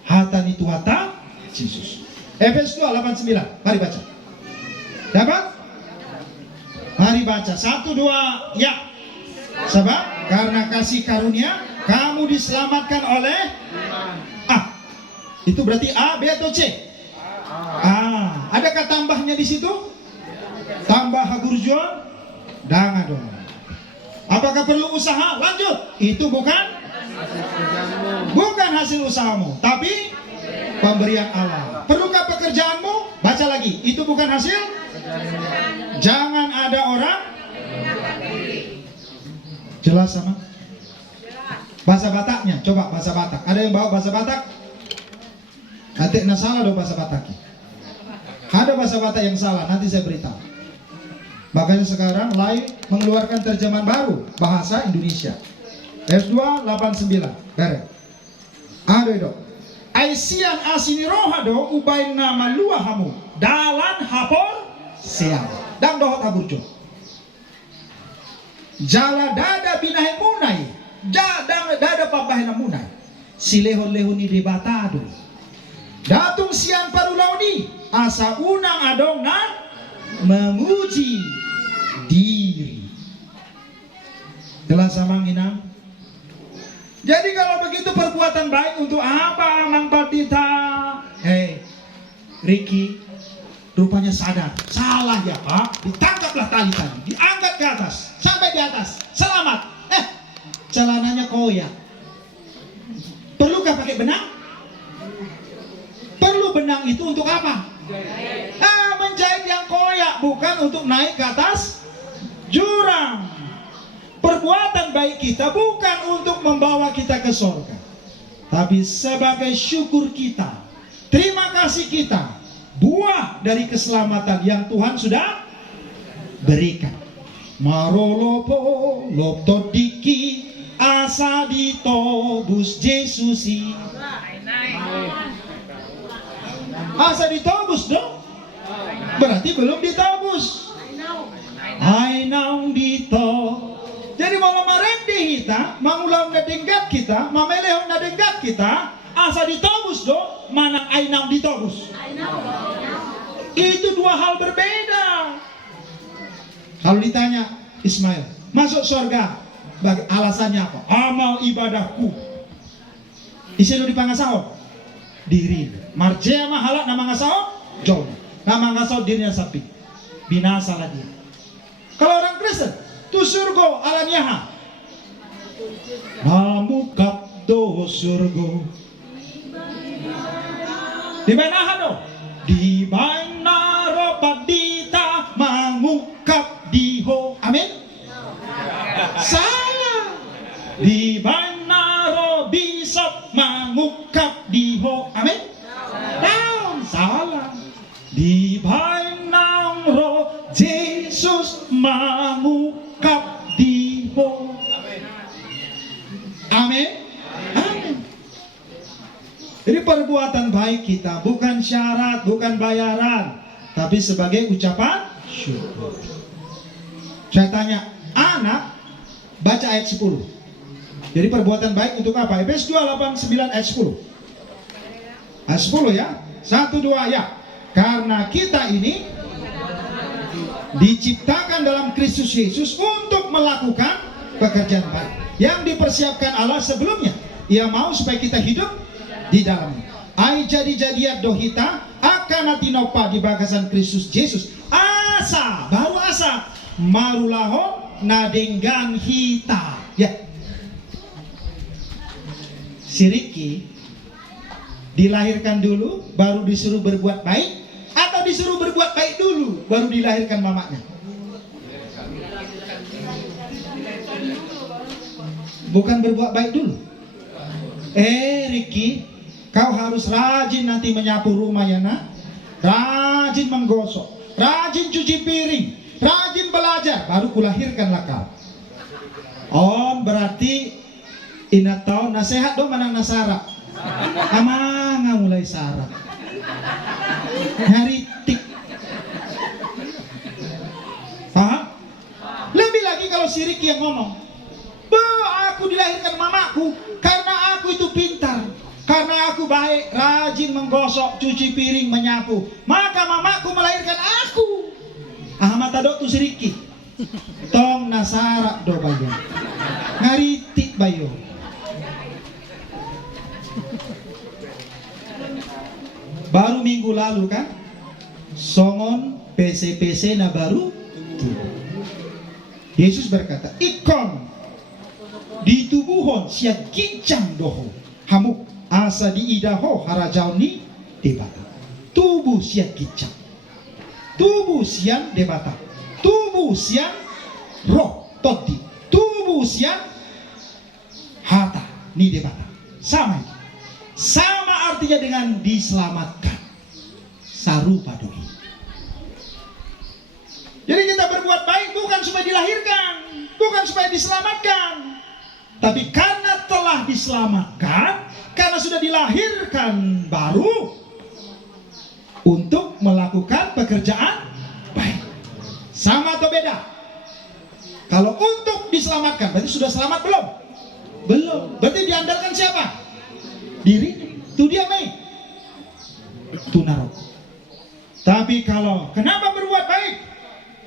Hatani tu hata Yesus. Efesus 2:89. Mari baca. Dapat? Mari baca. 1, 2, ya. Sebab karena kasih karunia kamu diselamatkan oleh itu berarti A, B atau C? Adakah tambahnya di situ? Tambah hagurjon? Jangan dong. Apakah perlu usaha? Lanjut. Itu bukan hasil usahamu, tapi pemberian Allah. Perlukah pekerjaanmu? Baca lagi. Itu bukan hasil. Jangan ada orang. Jelas sama? Bahasa Bataknya, coba bahasa Batak. Ada yang bawa bahasa Batak? Nanti salah dong bahasa Batak. Ada bahasa Batak yang salah, nanti saya beritahu. Makanya sekarang Lai mengeluarkan terjemahan baru bahasa Indonesia. S2:89. Bere. Ada dong. Aisian asini rohado ubain nama luahamu dalan hapor siang. Dan dohot aburjo. Jala dada binahe munai, dada pabahena munai. Silehon-lehon ni debatado. Datung siang parulauni, asa unang adong na menguji diri. Jelas sama nginang? Jadi kalau begitu perbuatan baik untuk apa Mang Patita? Hei, Ricky, rupanya sadar. Salah ya Pak, ditangkaplah tali tadi, diangkat ke atas. Sampai di atas, selamat. Celananya koyak. Perlukah pakai benang? Perlu benang itu untuk apa? Menjahit yang koyak, bukan untuk naik ke atas jurang. Perbuatan baik kita bukan untuk membawa kita ke surga, tapi sebagai syukur kita, terima kasih kita, buah dari keselamatan yang Tuhan sudah berikan. Marolopo lopto diki asa ditobus Yesusi. Asa ditobus dong. Berarti belum ditobus. Ainau dito. Jadi mau merendi kita, mangulang na denggat kita, mamelehon na denggat kita, asa ditobus dong. Mana ainau ditobus. Itu dua hal berbeda. Kalau ditanya Ismail, masuk surga, alasannya apa? Amal ibadahku. Isinya di pangasao, diri. Marjea mahala nama ngasao, jauh. Nama ngasao dirinya sapi. Binasalah dia. Kalau orang Kristen, tu surga alanyaha. Namukap do surga. Di mana hano? Di mana ropadita mangukap diho. Amin. Salah. Di mana ro bisa mangukap diho. Amin. Down. Salah. Di mana ro Yesus mangukap diho. Amin. Amin. Jadi perbuatan baik kita bukan syarat, bukan bayaran, tapi sebagai ucapan syukur. Saya tanya, anak baca ayat 10. Jadi perbuatan baik untuk apa? Efesus 2:8-9 ayat 10. Ayat 10 ya. 1, 2 ya. Karena kita ini diciptakan dalam Kristus Yesus untuk melakukan pekerjaan baik yang dipersiapkan Allah sebelumnya. Ia mau supaya kita hidup di dalamnya. Ai jadi-jadiat dohita akan atinopa di bagasan Kristus Yesus. Asa, baru asa. Marulaho nadenggan hita. Ya. Si Ricky dilahirkan dulu baru disuruh berbuat baik, atau disuruh berbuat baik dulu baru dilahirkan mamanya? Bukan berbuat baik dulu. Ricky, kau harus rajin nanti menyapu rumah ya nak, rajin menggosok, rajin cuci piring, rajin belajar, baru kulahirkanlah kau. Oh berarti inat tahu nasihat dong mana nasara. Amanga mulai sarap. Nyaritik. Paham? Lebih lagi kalau si Ricky yang ngomong, aku dilahirkan mamaku karena aku itu pintar, karena aku baik, rajin menggosok, cuci piring, menyapu, maka mamaku melahirkan aku. Ahmad adok tu si Ricky. Tong nasara do bayo. Ngaritik bayo. Baru minggu lalu kan, songon PC na baru Yesus berkata, ikon di tubuhon siya gincang doho hamuk asa di idaho harajau ni debata. Tubuh siya gincang, tubuh siang debata, tubuh siang roh toti, tubuh siang hata ni debata. Sama itu. Sama artinya dengan diselamatkan. Sarupa doi. Jadi kita berbuat baik bukan supaya dilahirkan, bukan supaya diselamatkan, tapi karena telah diselamatkan, karena sudah dilahirkan baru untuk melakukan pekerjaan baik. Sama atau beda? Kalau untuk diselamatkan berarti sudah selamat belum? Belum. Berarti diandalkan siapa? Diri, itu dia baik, itu narok. Tapi kalau kenapa berbuat baik?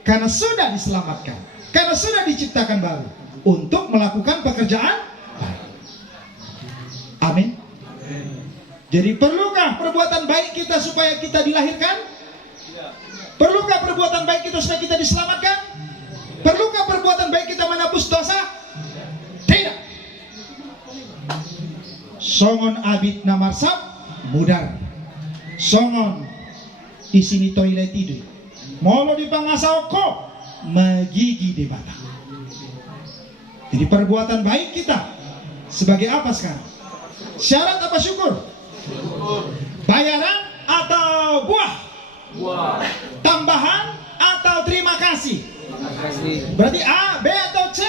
Karena sudah diselamatkan, karena sudah diciptakan baru untuk melakukan pekerjaan baik. Amin. Jadi perlukah perbuatan baik kita supaya kita dilahirkan? Perlukah perbuatan baik kita supaya kita diselamatkan? Perlukah perbuatan baik kita menebus dosa? Tidak. Songon abit namarsap mudar, songon isini toilet itu molo di pangasau ko magigi debata. Jadi perbuatan baik kita sebagai apa sekarang? Syarat apa syukur? Bayaran atau buah? Tambahan atau terima kasih? Berarti A, B atau C?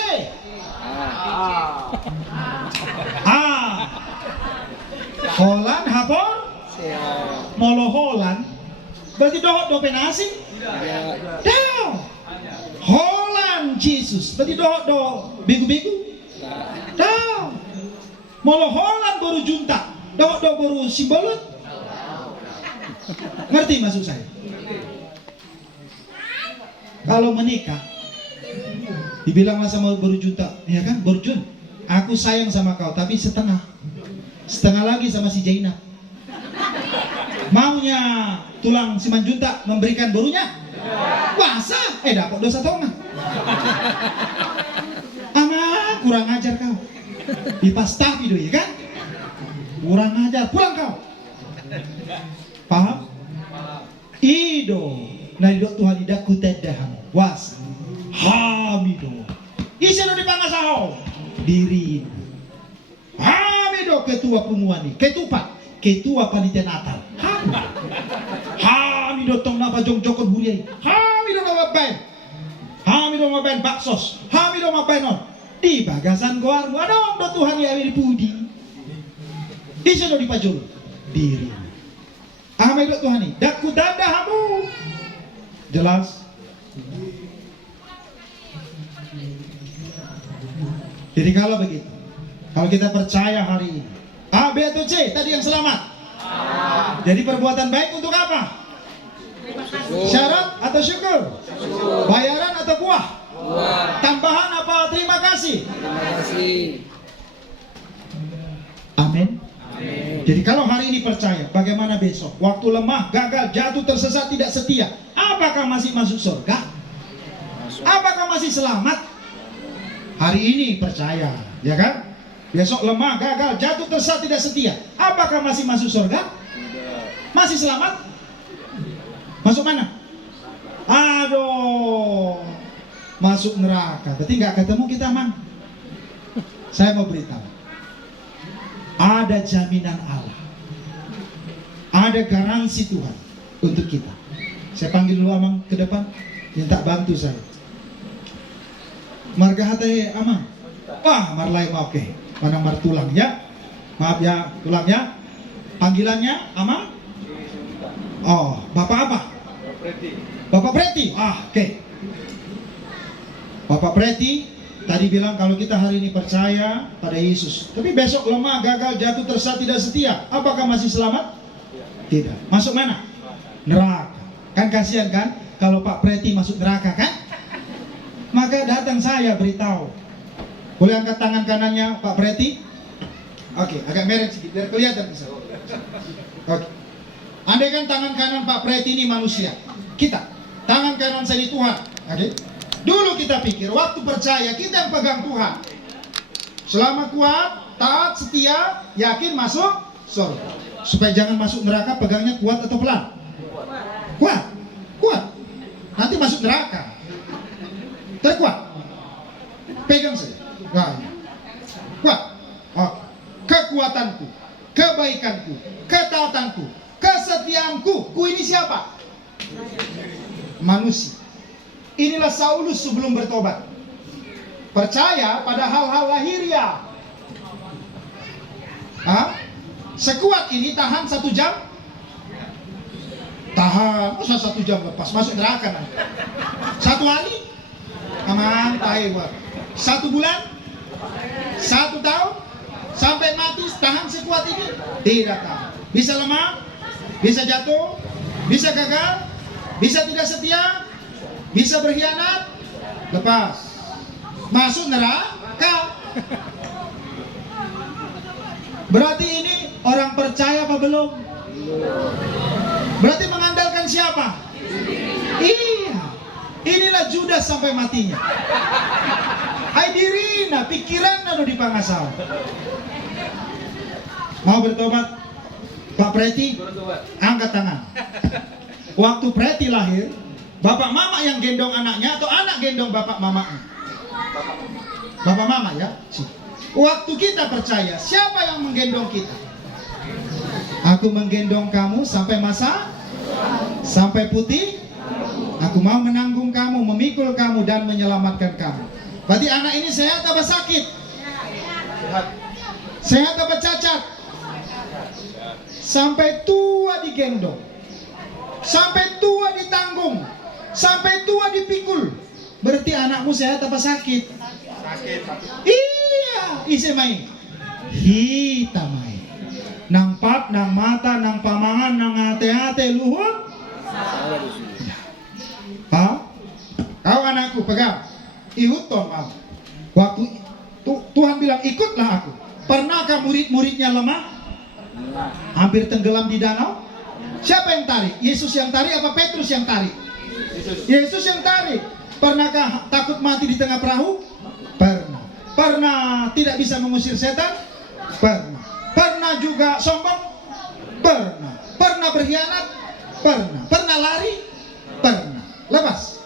A. Holland hapor molo Holland berarti dohot do penasi doh Holland Jesus berarti dohot do begu-begu doh molo Holland baru junta dohot do baru simbolut. Ngerti maksud saya? Kalau menikah dibilanglah sama baru junta, ya kan, baru jun, aku sayang sama kau tapi setengah lagi sama si Jaina. Maunya tulang si Manjunta memberikan borunya? Puasa, dapat dosa tonga. Ama kurang ajar kau. Dipastah itu ya kan? Kurang ajar, pulang kau. Paham? Ido, nadido Tuhan idak kutedaham. Was, hamido. Iseno dipangasahau diri. Hamido ketua pumuani, ketua panitia Natal. Hamido tong napa jong-jokon huriai. Hamido mabain. Hamido mabain baksos. Hamido mabain on. Di bagasan goar wadong do Tuhan ya dipudi. Iseno dipajul diri. Hamido Tuhan ini dak kutadahamu. Jelas? Jadi kalau begitu, Kalau kita percaya hari ini, A, B atau C? Tadi yang selamat. Jadi perbuatan baik untuk apa? Syarat atau syukur? Bayaran atau buah? Tambahan apa terima kasih? Amin. Jadi kalau hari ini percaya, bagaimana besok? Waktu lemah, gagal, jatuh, tersesat, tidak setia, apakah masih masuk surga? Apakah masih selamat? Hari ini percaya, ya kan? Besok lemah, gagal, jatuh, tersesat, tidak setia, apakah masih masuk surga? Masih selamat? Masuk mana? Aduh, masuk neraka. Berarti nggak ketemu kita, Mang. Saya mau beritahu, ada jaminan Allah, ada garansi Tuhan untuk kita. Saya panggil dulu Amang ke depan, minta bantu saya. Marga hati Amang. Wah, marlai mau oke. Mana mar tulang ya? Maaf ya, tulangnya. Panggilannya Amang? Oh, Bapak apa? Bapak Preti. Oke. Bapak Preti tadi bilang kalau kita hari ini percaya pada Yesus, tapi besok lemah, gagal, jatuh, tersesat, tidak setia, apakah masih selamat? Tidak. Masuk mana? Neraka. Kan kasihan kan kalau Pak Preti masuk neraka kan? Maka datang saya beritahu. Boleh angkat tangan kanannya Pak Preti? Oke, agak merah sedikit biar kelihatan bisa. Oke. Andai kan tangan kanan Pak Preti ini manusia, kita tangan kanan saya di Tuhan. Oke. Dulu kita pikir waktu percaya kita yang pegang Tuhan. Selama kuat, taat, setia, yakin masuk surga. Supaya jangan masuk neraka, pegangnya kuat atau pelan? Kuat. Kuat. Nanti masuk neraka. Terkuat. Pegang saja. Nah, kuat. Oh. Kekuatanku, kebaikanku, ketaatanku, kesetiaanku. Ku ini siapa? Manusia. Inilah Saulus sebelum bertobat. Percaya pada hal-hal lahiriah. Sekuat ini tahan 1 jam? Tahan, masa 1 jam lepas masuk neraka nanti. 1 hari? Aman, tahan. 1 bulan? 1 tahun? Sampai mati tahan sekuat ini? Tidak tahan. Bisa lemah? Bisa jatuh? Bisa gagal? Bisa tidak setia? Bisa berkhianat? Lepas. Masuk neraka. Berarti ini orang percaya apa belum? Berarti mengandalkan siapa? Iya. Inilah Judas sampai matinya. Hai dirina, pikiran nado di pangasal. Mau bertobat? Pak Preti, angkat tangan. Waktu Preti lahir, bapak mama yang gendong anaknya atau anak gendong bapak mamanya? Bapak mama ya. Waktu kita percaya, siapa yang menggendong kita? Aku menggendong kamu sampai masa, sampai putih. Aku mau menanggung kamu, memikul kamu dan menyelamatkan kamu. Berarti anak ini sehat apa sakit? Sehat apa cacat? Sampai tua digendong, sampai tua ditanggung, sampai tua dipikul. Berarti anakmu sehat apa sakit? Sakit. Iya, isi main. Hita main. Nang pap, nang mata, nang pamangan, nang hati-hati luhut. Kau anakku pegang. Ihut toh kau. Waktu Tuhan bilang ikutlah aku. Pernahkah murid-muridnya lemah? Hampir tenggelam di danau. Siapa yang tarik? Yesus yang tarik apa Petrus yang tarik? Yesus yang tarik. Pernahkah takut mati di tengah perahu? Pernah. Pernah tidak bisa mengusir setan? Pernah. Pernah juga sombong? Pernah. Pernah berkhianat? Pernah. Pernah lari? Pernah. Lepas.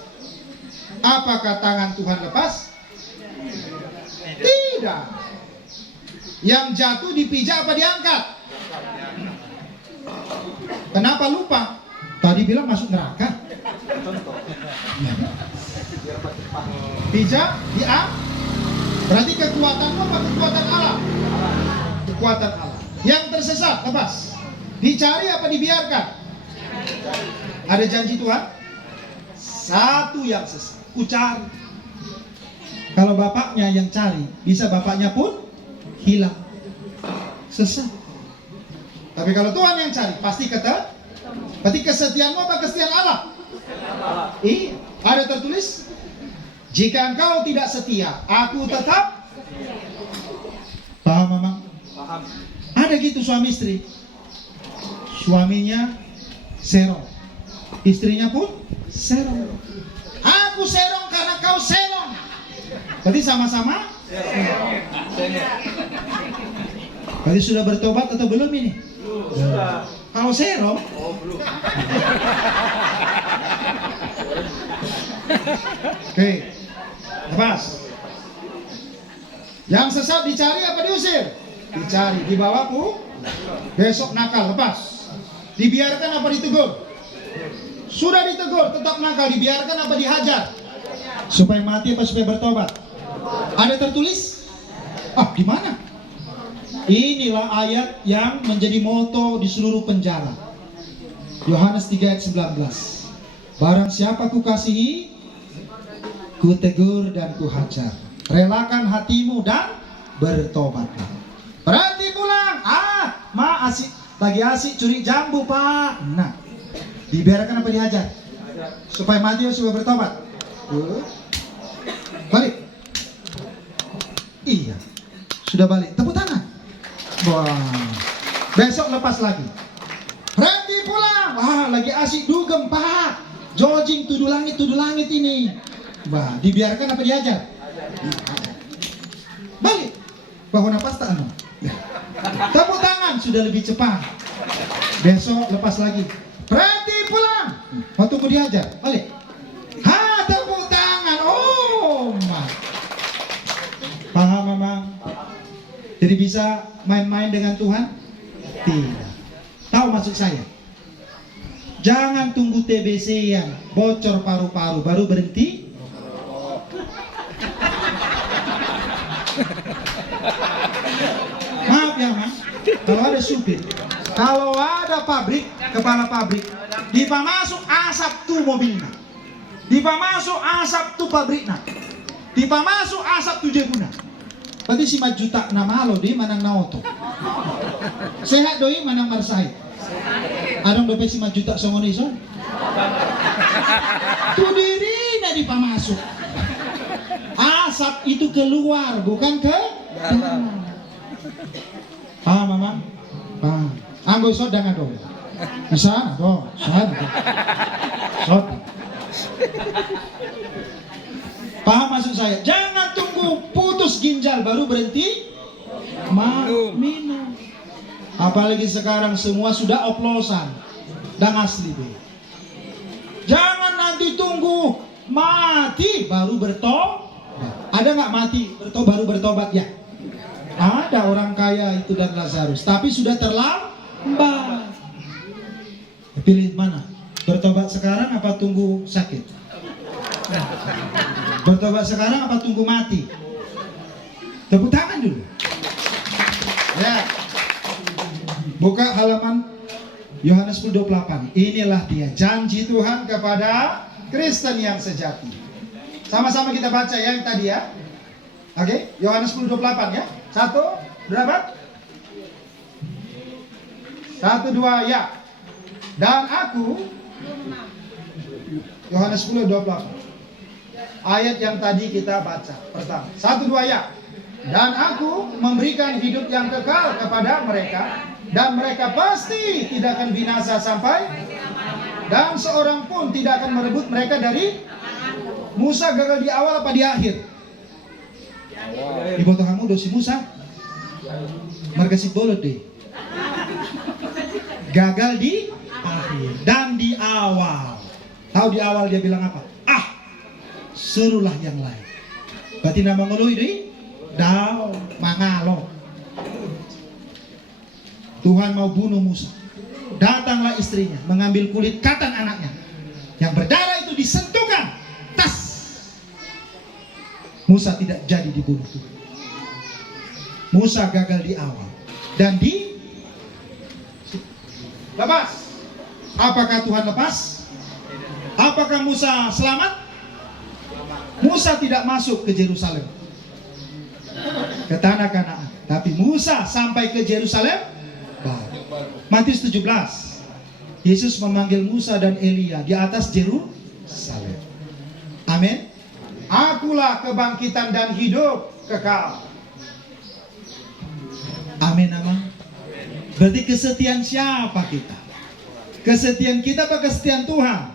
Apakah tangan Tuhan lepas? Tidak. Yang jatuh dipijak apa diangkat? Kenapa lupa? Tadi bilang masuk neraka. Pijak, berarti kekuatanmu apa kekuatan Allah? Kekuatan Allah. Yang tersesat, lepas. Dicari apa dibiarkan? Ada janji Tuhan? Satu yang sesat, ku cari. Kalau bapaknya yang cari, bisa bapaknya pun hilang, sesat. Tapi kalau Tuhan yang cari, pasti kata, berarti kesetiaanmu apa kesetiaan Allah? Iya, ada tertulis, jika engkau tidak setia, aku tetap. Paham, Mama? Paham. Ada gitu suami istri, suaminya serong, istrinya pun serong. Aku serong karena kau serong. Berarti sama-sama serong. Berarti sudah bertobat atau belum ini? Sudah. Kalau serong? Oh, belum. Oke, lepas. Yang sesat dicari apa diusir? Dicari, dibawa besok nakal, lepas. Dibiarkan apa ditegur? Sudah ditegur, tetap nakal, dibiarkan apa dihajar? Supaya mati apa supaya bertobat? Ada tertulis? Ah, di mana? Inilah ayat yang menjadi moto di seluruh penjara. Yohanes 3 ayat 19. Barang siapa ku kasihi, ku tegur dan ku hajar. Relakan hatimu dan bertobatlah. Berhenti pulang. Ma asik, lagi asik curi jambu, Pak. Nah, dibiarkan apa dihajar? Supaya mati atau supaya bertobat? Balik. Iya, sudah balik. Tepuk tangan. Wah, besok lepas lagi. Berhenti pulang. Wah, lagi asik dugem, Pak. Jogging tuduh langit ini. Wah, dibiarkan apa dihajar? Balik. Bahwa napas tak anu. Tepuk tangan, sudah lebih cepat. Besok lepas lagi. Berhenti pulang. Mau tunggu dihajar. Balik. Tepuk tangan. Oh, ma. Paham, Mama? Jadi bisa main-main dengan Tuhan? Tidak. Tahu maksud saya? Jangan tunggu TBC yang bocor paru-paru baru berhenti. Maaf ya, Ma. Kalau ada supir, kalau ada pabrik, kepala pabrik, dipa masuk asap tuh mobilnya, dipa masuk asap tuh pabriknya, dipa masuk asap tuh jebuna. Berarti si majuta nama lo di manang naoto. Sehat doi manang marsahit. Adong dope si majuta songon iso. Tu diri na dipa masuk. Asap itu keluar bukan ke dalam. Paham, Mama? Paham. Anggo isot dangan dong. Bisa dong, sot. Paham maksud saya? Jangan tunggu putus ginjal baru berhenti minum. Apalagi sekarang semua sudah oplosan dan asli deh. Jangan nanti tunggu mati baru bertobat. Ada nggak mati baru bertobat ya? Ada orang kaya itu dan Lazarus, tapi sudah terlambat. Pilih mana? Bertobat sekarang apa tunggu sakit? Bertobat sekarang apa tunggu mati? Tepuk tangan dulu. Ya. Buka halaman Yohanes 10:28. Inilah dia janji Tuhan kepada Kristen yang sejati. Sama-sama kita baca ya yang tadi ya. Oke, Yohanes 10:28 ya. 1, berapa? 1, 2 ya. Dan aku, Yohanes 10:28. Ayat yang tadi kita baca pertama. 1, 2 ya. Dan aku memberikan hidup yang kekal kepada mereka, dan mereka pasti tidak akan binasa sampai, dan seorang pun tidak akan merebut mereka dari. Musa gagal di awal apa di akhir? Di bawah kamu dosi Musa. Mereka si bolot deh. Gagal di akhir dan di awal. Tahu di awal dia bilang apa? Suruhlah yang lain. Berarti nama ngeluh ini Dao mangalo. Tuhan mau bunuh Musa. Datanglah istrinya mengambil kulit katan anaknya yang berdarah itu disentuhkan. Tas. Musa tidak jadi dibunuh Tuhan. Musa gagal di awal dan di lepas. Apakah Tuhan lepas? Apakah Musa selamat? Musa tidak masuk ke Yerusalem, ke tanah Kanaan, Tapi Musa sampai ke Yerusalem baru. Matius 17. Yesus memanggil Musa dan Elia di atas Yerusalem. Amin. Akulah kebangkitan dan hidup kekal. Amin, amin. Berarti kesetiaan siapa kita? Kesetiaan kita apa kesetiaan Tuhan?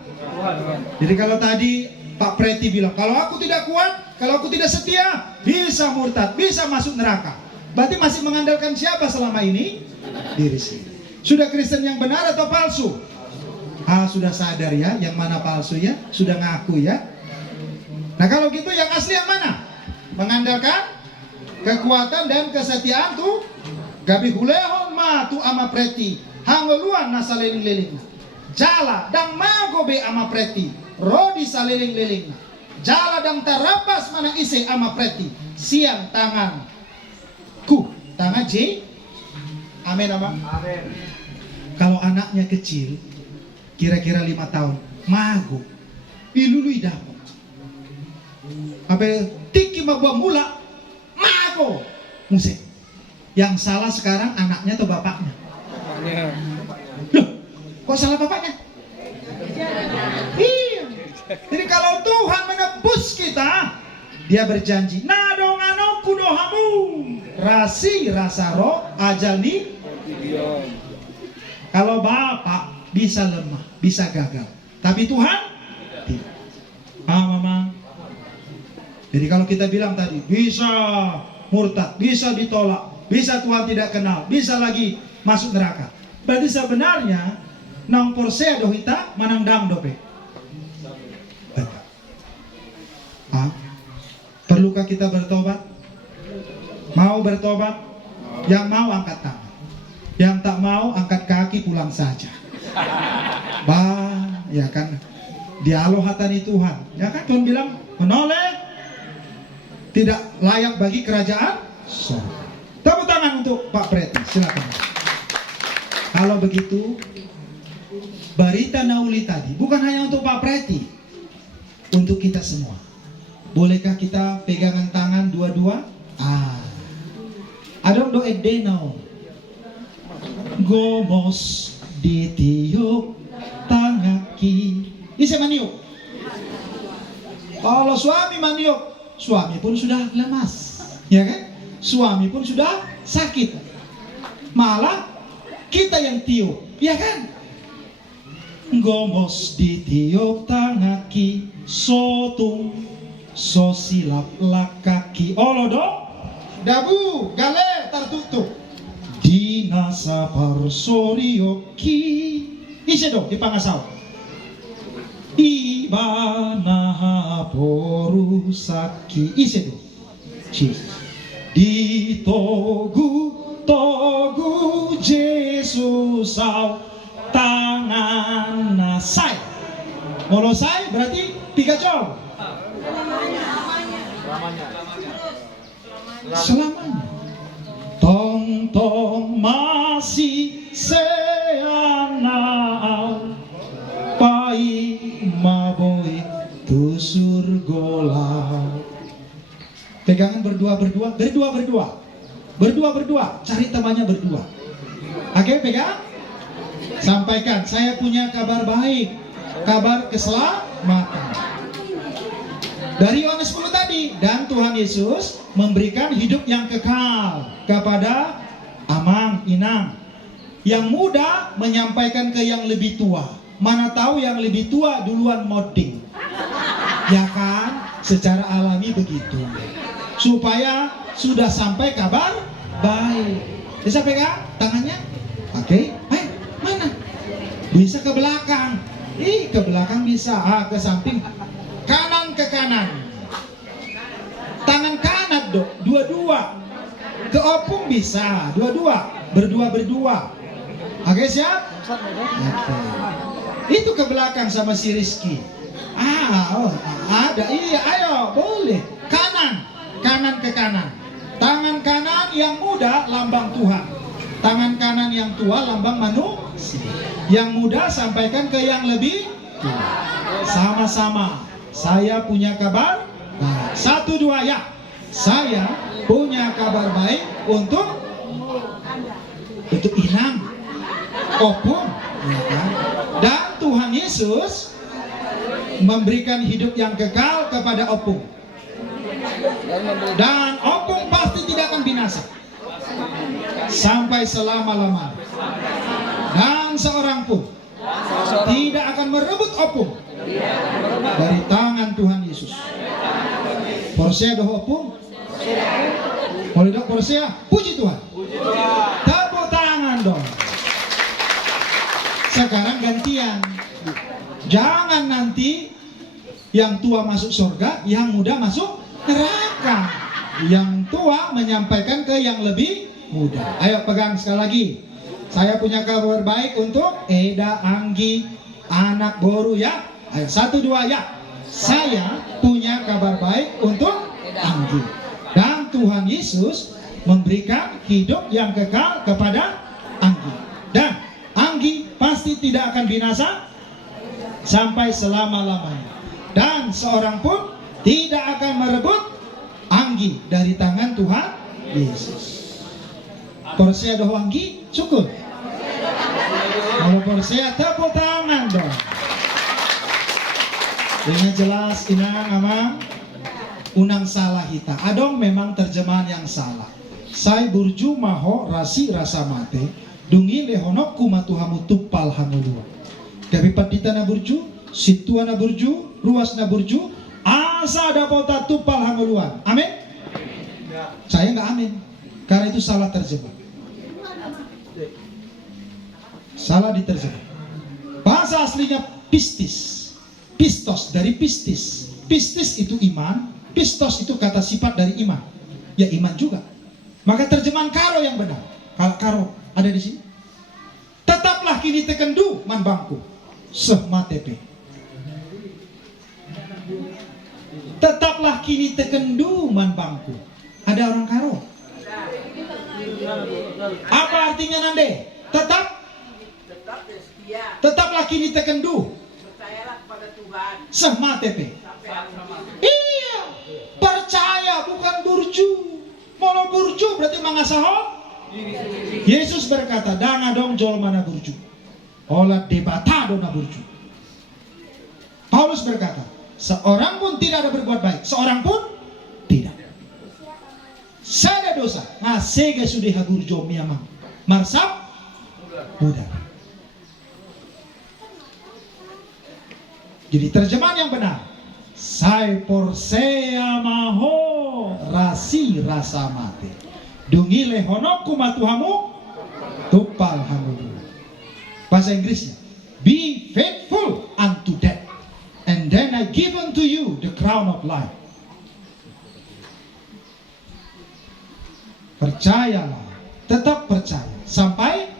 Jadi kalau tadi Pak Preti bilang, kalau aku tidak kuat, kalau aku tidak setia, bisa murtad, bisa masuk neraka. Berarti masih mengandalkan siapa selama ini? Diri sendiri. Sudah Kristen yang benar atau palsu? Sudah sadar ya, yang mana palsu ya? Sudah ngaku ya? Nah kalau gitu yang asli yang mana? Mengandalkan kekuatan dan kesetiaan tuh. Gabi hulehon ma tu ama preti, hangoluan na saliling-liling. Jala dang magobe ama preti, rodi saliling-liling. Jala dang tarapas mana ise ama preti, siang tangan ku, tangan J. Amin ama. Amin. Kalau anaknya kecil, kira-kira 5 tahun, mago, ilului dapat. Apa tiki mabua mula, mago, musik. Yang salah sekarang anaknya atau bapaknya? Loh, kok salah bapaknya? Iya. Jadi kalau Tuhan menebus kita, Dia berjanji, nadong anoku dohamu, rasi rasa roh ajal ni. Kalau bapak bisa lemah, bisa gagal, tapi Tuhan tidak. Mama. Jadi kalau kita bilang tadi bisa murtad, bisa ditolak, bisa Tuhan tidak kenal, bisa lagi masuk neraka. Berarti sebenarnya nang porse dohita manang dam dope. Perlukah kita bertobat? Mau bertobat? Yang mau angkat tangan. Yang tak mau angkat kaki pulang saja. Ya kan? Dialog hatani Tuhan. Ya kan Tuhan bilang menoleh tidak layak bagi kerajaan surga. Tepuk tangan untuk Pak Preti, silakan. Kalau begitu, berita Nauli tadi bukan hanya untuk Pak Preti, untuk kita semua. Bolehkah kita pegangan tangan dua-dua? Adong do edeno. Gomos ditiup tangaki. Bisa maniuk. Kalau suami maniuk, suami pun sudah lemas, ya kan? Suami pun sudah sakit, malah kita yang tiup, ya kan? Gomos ditiup tangaki, sotung sosilap lakaki, olodo dabu gale tertutup dinasa parsorioki isedo dipangasau ibanaha porusaki isedo di togu Yesus au tangan nasai. Molo sai berarti 3 jam. Selamanya. Tong masih seanau pai maboy tusur golau. Pegangan berdua, cari temannya berdua. Oke, pegang. Sampaikan, saya punya kabar baik, kabar keselamatan. Dari Yohanes 10 tadi, dan Tuhan Yesus memberikan hidup yang kekal kepada Amang, Inang. Yang muda menyampaikan ke yang lebih tua. Mana tahu yang lebih tua duluan moding. Ya kan? Secara alami begitu. Supaya sudah sampai kabar baik. Bisa pegang tangannya? Oke. Mana? Bisa ke belakang. Ke belakang bisa. Ke samping. Kanan ke kanan. Tangan kanan dok. Dua-dua. Ke opung bisa. Dua-dua. Berdua. Oke, siap? Oke. Itu ke belakang sama si Rizky. Ada. Iya, ayo. Boleh. Kanan ke kanan. Tangan kanan yang muda lambang Tuhan. Tangan kanan yang tua lambang manusia. Yang muda sampaikan ke yang lebih tua. Sama-sama. Saya punya kabar. 1, 2 ya. Saya punya kabar baik untuk hilang opung, ya kan? Dan Tuhan Yesus memberikan hidup yang kekal kepada opung. Dan opung pasti tidak akan binasa sampai selama-lamanya. Dan seorang pun tidak akan merebut opung dari tangan Tuhan Yesus. Porsia doh opung. Boleh dok porsia? Puji Tuhan. Tepuk tangan dong. Sekarang gantian. Jangan nanti yang tua masuk surga, yang muda masuk neraka. Yang tua menyampaikan ke yang lebih muda. Ayo pegang sekali lagi. Saya punya kabar baik untuk Eda, Anggi, anak Boru ya. Ayo 1, 2 ya. Saya punya kabar baik untuk Anggi. Dan Tuhan Yesus memberikan hidup yang kekal kepada Anggi. Dan Anggi pasti tidak akan binasa sampai selama-lamanya. Dan seorang pun tidak akan merebut Anggi dari tangan Tuhan Yesus. Porsia doh Anggi cukup. Kalau porsia tepuk tangan dong. Ini jelas inang amang unang salah hita. Adong memang terjemahan yang salah. Sai burju maho rasi rasa mate dungi lehonok kumatuhamu tupal hanulua. Tapi patita na burju, situa na burju, ruas na burju, asa dapota tupal hanuluan. Amin? Saya nggak amin, karena itu salah terjemah. Salah diterjemah. Bahasa aslinya pistis, pistos dari pistis. Pistis itu iman, pistos itu kata sifat dari iman. Ya iman juga. Maka terjemahan karo yang benar. Kalau karo ada di sini. Tetaplah kini tekendu man bangku sehmatepe. Tetaplah kini tekendu man bangku. Ada orang karo. Apa artinya nande? Tetaplah kini tekendu. Percayalah kepada Tuhan. Sehmatepe. Iya, percaya bukan burju. Mau burju berarti mangasaho. Yesus berkata, "Danga dong jol mana burju. Olah debata dona burju." Paulus berkata, seorang pun tidak ada berbuat baik, seorang pun tidak. Sada dosa, ngasege sudah haburjo miamang. Marsap muda. Jadi terjemahan yang benar. Sai porsea maho rasi rasa mate. Dungi lehonok kumatuhamu tupal hamudu. Bahasa Inggrisnya. Be faithful unto death. And then I give unto you the crown of life. Percayalah. Tetap percaya. Sampai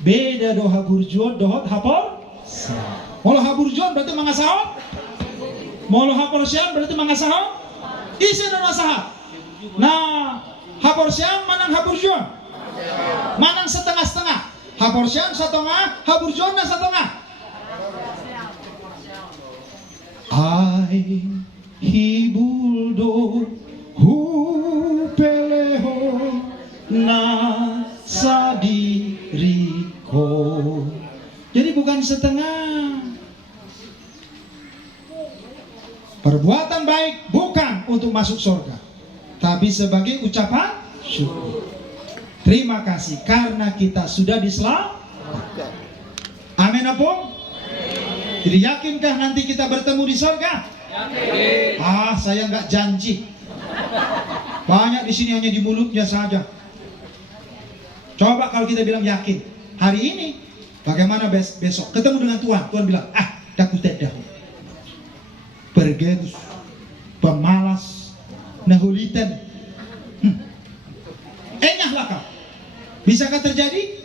beda doha burjuan dohot hapor. Molo haburjuan berarti mangasahon. Molo haporsian berarti mangasahon. Isi dan asahat. Nah, haporsian manang haburjuan. Manang setengah-setengah. Haporsian setengah, haburjuan na setengah. Ai hibuldo hupeleho na sadiriko. Jadi bukan setengah. Perbuatan baik bukan untuk masuk surga, tapi sebagai ucapan syukur. Terima kasih karena kita sudah diselamatkan. Amin apa? Jadi yakinkah nanti kita bertemu di surga? Yakin. Saya nggak janji. Banyak di sini hanya di mulutnya saja. Coba kalau kita bilang yakin hari ini. Bagaimana besok ketemu dengan Tuhan? Tuhan bilang, takut dah. Pergerus, pemalas, nahulitan. Enyahlah kau. Bisakah terjadi?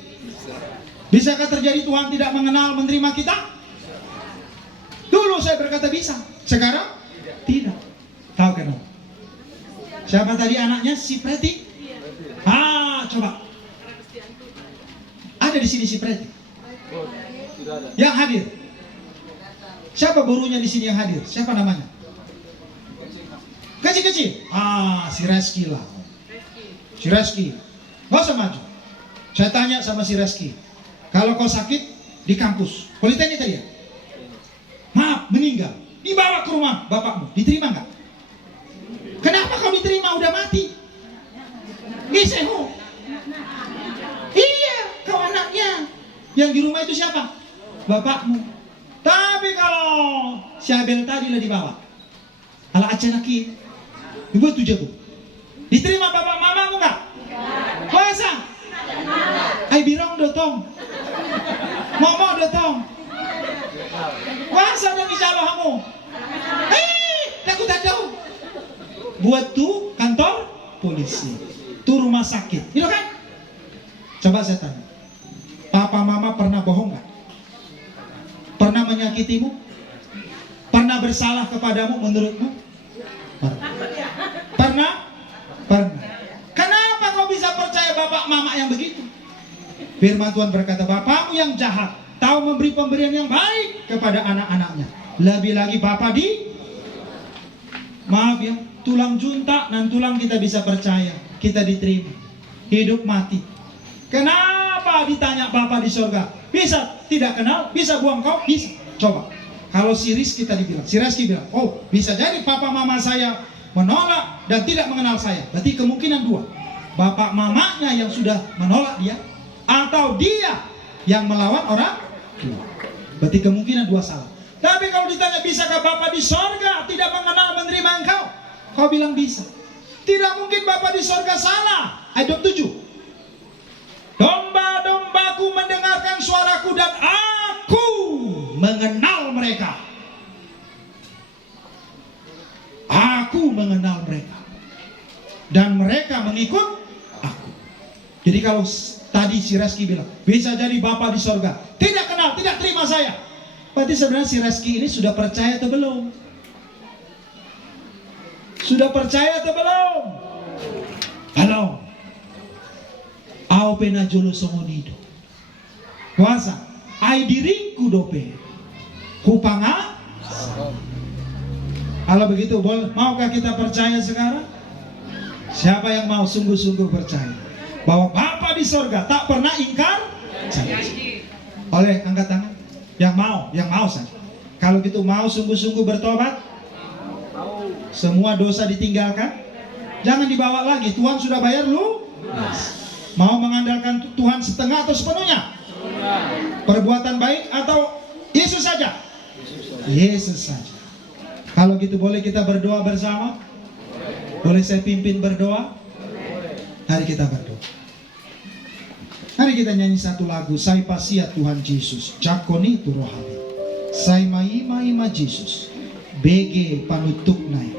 Bisakah terjadi Tuhan tidak mengenal menerima kita? Dulu saya berkata bisa, sekarang tidak. Tahu kenapa? Siapa tadi anaknya? Si Preti. Coba. Ada di sini si Preti. Yang hadir. Siapa gurunya di sini yang hadir? Siapa namanya? Kecil-kecil. Si Reski lah. Si Reski. Gak usah maju. Saya tanya sama si Reski. Kalau kau sakit di kampus, Politeknik tadi ya? Maaf, meninggal. Dibawa ke rumah bapakmu. Diterima nggak? Kenapa kau diterima? Udah mati. Giseho. Iya, kau anaknya. Yang di rumah itu siapa? Bapakmu. Tapi kalau si Abel tadi lah dibawa. Ala acenaki. Ibu tuh jago. Diterima bapak mamamu nggak? Kuasa. Ai birong dotong. Momo dotong. Kuasa dong insya Allah kamu. Takut tahu. Buat tuh kantor polisi. Tuh rumah sakit. Itu kan? Coba saya tanya. Papa mama pernah bohong nggak? Pernah menyakitimu? Pernah bersalah kepadamu menurutmu? Pernah. Pernah? Pernah. Kenapa kau bisa percaya bapak mama yang begitu? Firman Tuhan berkata, bapakmu yang jahat tahu memberi pemberian yang baik kepada anak-anaknya. Lebih lagi bapak maaf ya, tulang junta dan tulang kita bisa percaya, kita diterima. Hidup mati. Kenapa ditanya bapak di surga? Bisa tidak kenal, bisa buang kau, bisa. Coba. Kalau si Rizky tadi bilang, si Rizky bilang, oh bisa jadi papa mama saya menolak dan tidak mengenal saya. Berarti kemungkinan dua. Bapak mamanya yang sudah menolak dia, atau dia yang melawan orang tua. Berarti kemungkinan dua salah. Tapi kalau ditanya, bisakah bapak di sorga tidak mengenal menerima engkau? Kau bilang bisa. Tidak mungkin bapak di sorga salah. Ayat 7. Domba-dombaku mendengarkan suaraku dan aku mengenal mereka. Aku mengenal mereka. Dan mereka mengikut aku. Jadi kalau tadi si Reski bilang, bisa jadi bapak di sorga tidak kenal, tidak terima saya. Berarti sebenarnya si Reski ini sudah percaya atau belum? Sudah percaya atau belum? Halo. Au pena jolo songonido. Kuasa. Ai diriku dope. Kupanga. Kalau begitu, maukah kita percaya sekarang? Siapa yang mau sungguh-sungguh percaya bahwa Bapa di sorga tak pernah ingkar janji? Oleh angkat tangan. Yang mau saja. Kalau gitu mau sungguh-sungguh bertobat, semua dosa ditinggalkan, jangan dibawa lagi. Tuhan sudah bayar lu. Mau mengandalkan Tuhan setengah atau sepenuhnya? Perbuatan baik atau Yesus saja? Yesus saja. Kalau gitu boleh kita berdoa bersama? Boleh saya pimpin berdoa? Hari kita berdoa. Hari kita nyanyi satu lagu. Sai pasia Tuhan Yesus, jakoni tu rohani. Sai maima Yesus, BG panutuk nai.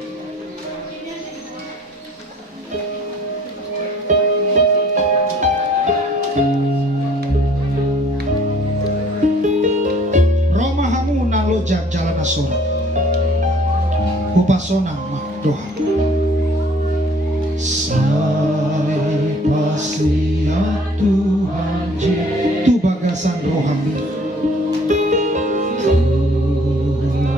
Romahamu nalojak jalan asora. Upasona doa. Sai pasia Tuhan Yesus, tu bagasan rohani. Tu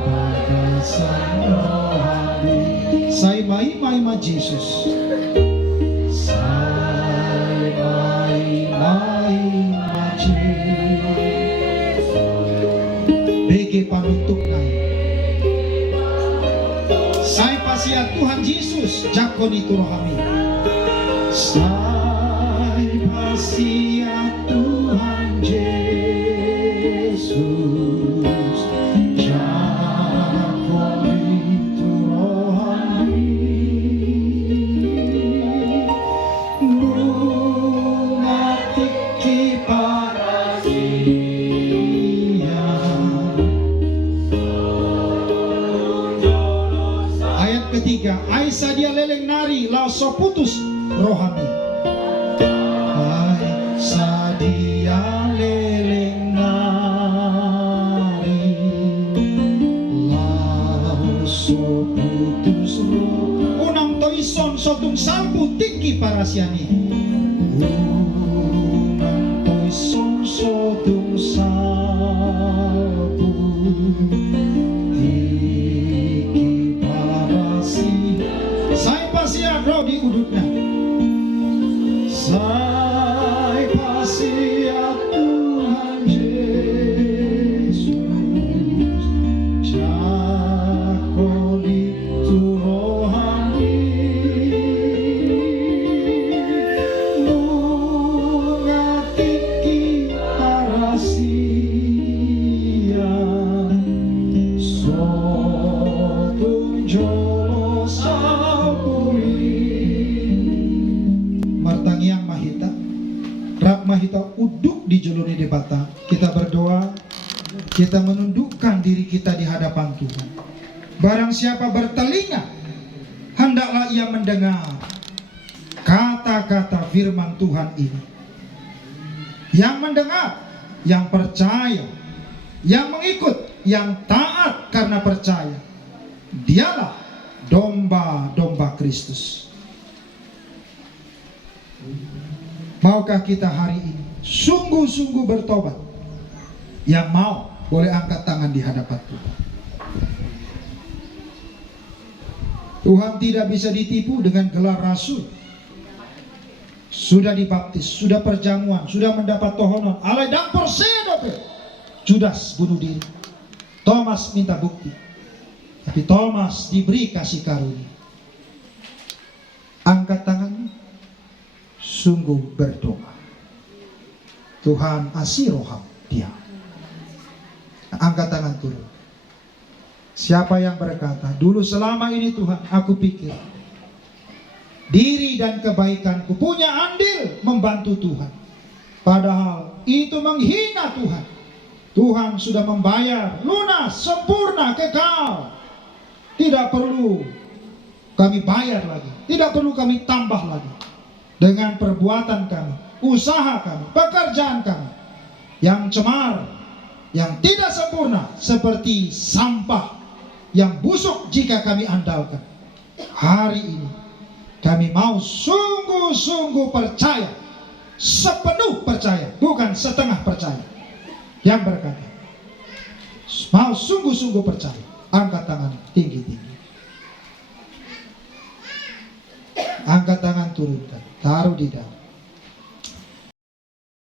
bagasan rohani. Sai maima Yesus. Sai maima Yesus. BG panutuk nai. Sai pasia Tuhan Yesus, jakoni tu rohani. Sai pasia Tuhan Yesus, jakoni tu rohani. Nungatiki parasia. Ayat ketiga, Aisyah dia leleng nari laoso putus rohani. Aisyah dia leleng nari laoso putus rohani. Unang toison sotung salpu tiki parasiani. Unang toison sotung salpu kita uduk di juluni debata, kita berdoa, kita menundukkan diri kita di hadapan Tuhan. Barang siapa bertelinga, hendaklah ia mendengar kata-kata firman Tuhan ini. Yang mendengar, yang percaya, yang mengikut, yang taat karena percaya, dialah domba-domba Kristus. Maukah kita hari ini sungguh-sungguh bertobat? Yang mau boleh angkat tangan di hadapan Tuhan. Tuhan tidak bisa ditipu dengan gelar rasul. Sudah dibaptis, sudah perjamuan, sudah mendapat tohonon. Alai dan persea dope. Judas bunuh diri. Thomas minta bukti. Tapi Thomas diberi kasih karunia. Angkat tanganmu, sungguh berdoa. Tuhan asih roham dia. Angkat tangan turun. Siapa yang berkata, dulu selama ini Tuhan, aku pikir diri dan kebaikanku punya andil membantu Tuhan. Padahal itu menghina Tuhan. Tuhan sudah membayar lunas, sempurna, kekal. Tidak perlu kami bayar lagi, tidak perlu kami tambah lagi. Dengan perbuatan kami, usaha kami, pekerjaan kami yang cemar, yang tidak sempurna, seperti sampah yang busuk jika kami andalkan. Hari ini kami mau sungguh-sungguh percaya, sepenuh percaya, bukan setengah percaya. Yang berkata, mau sungguh-sungguh percaya, angkat tangan tinggi-tinggi. Angkat tangan turunkan, taruh di dalam.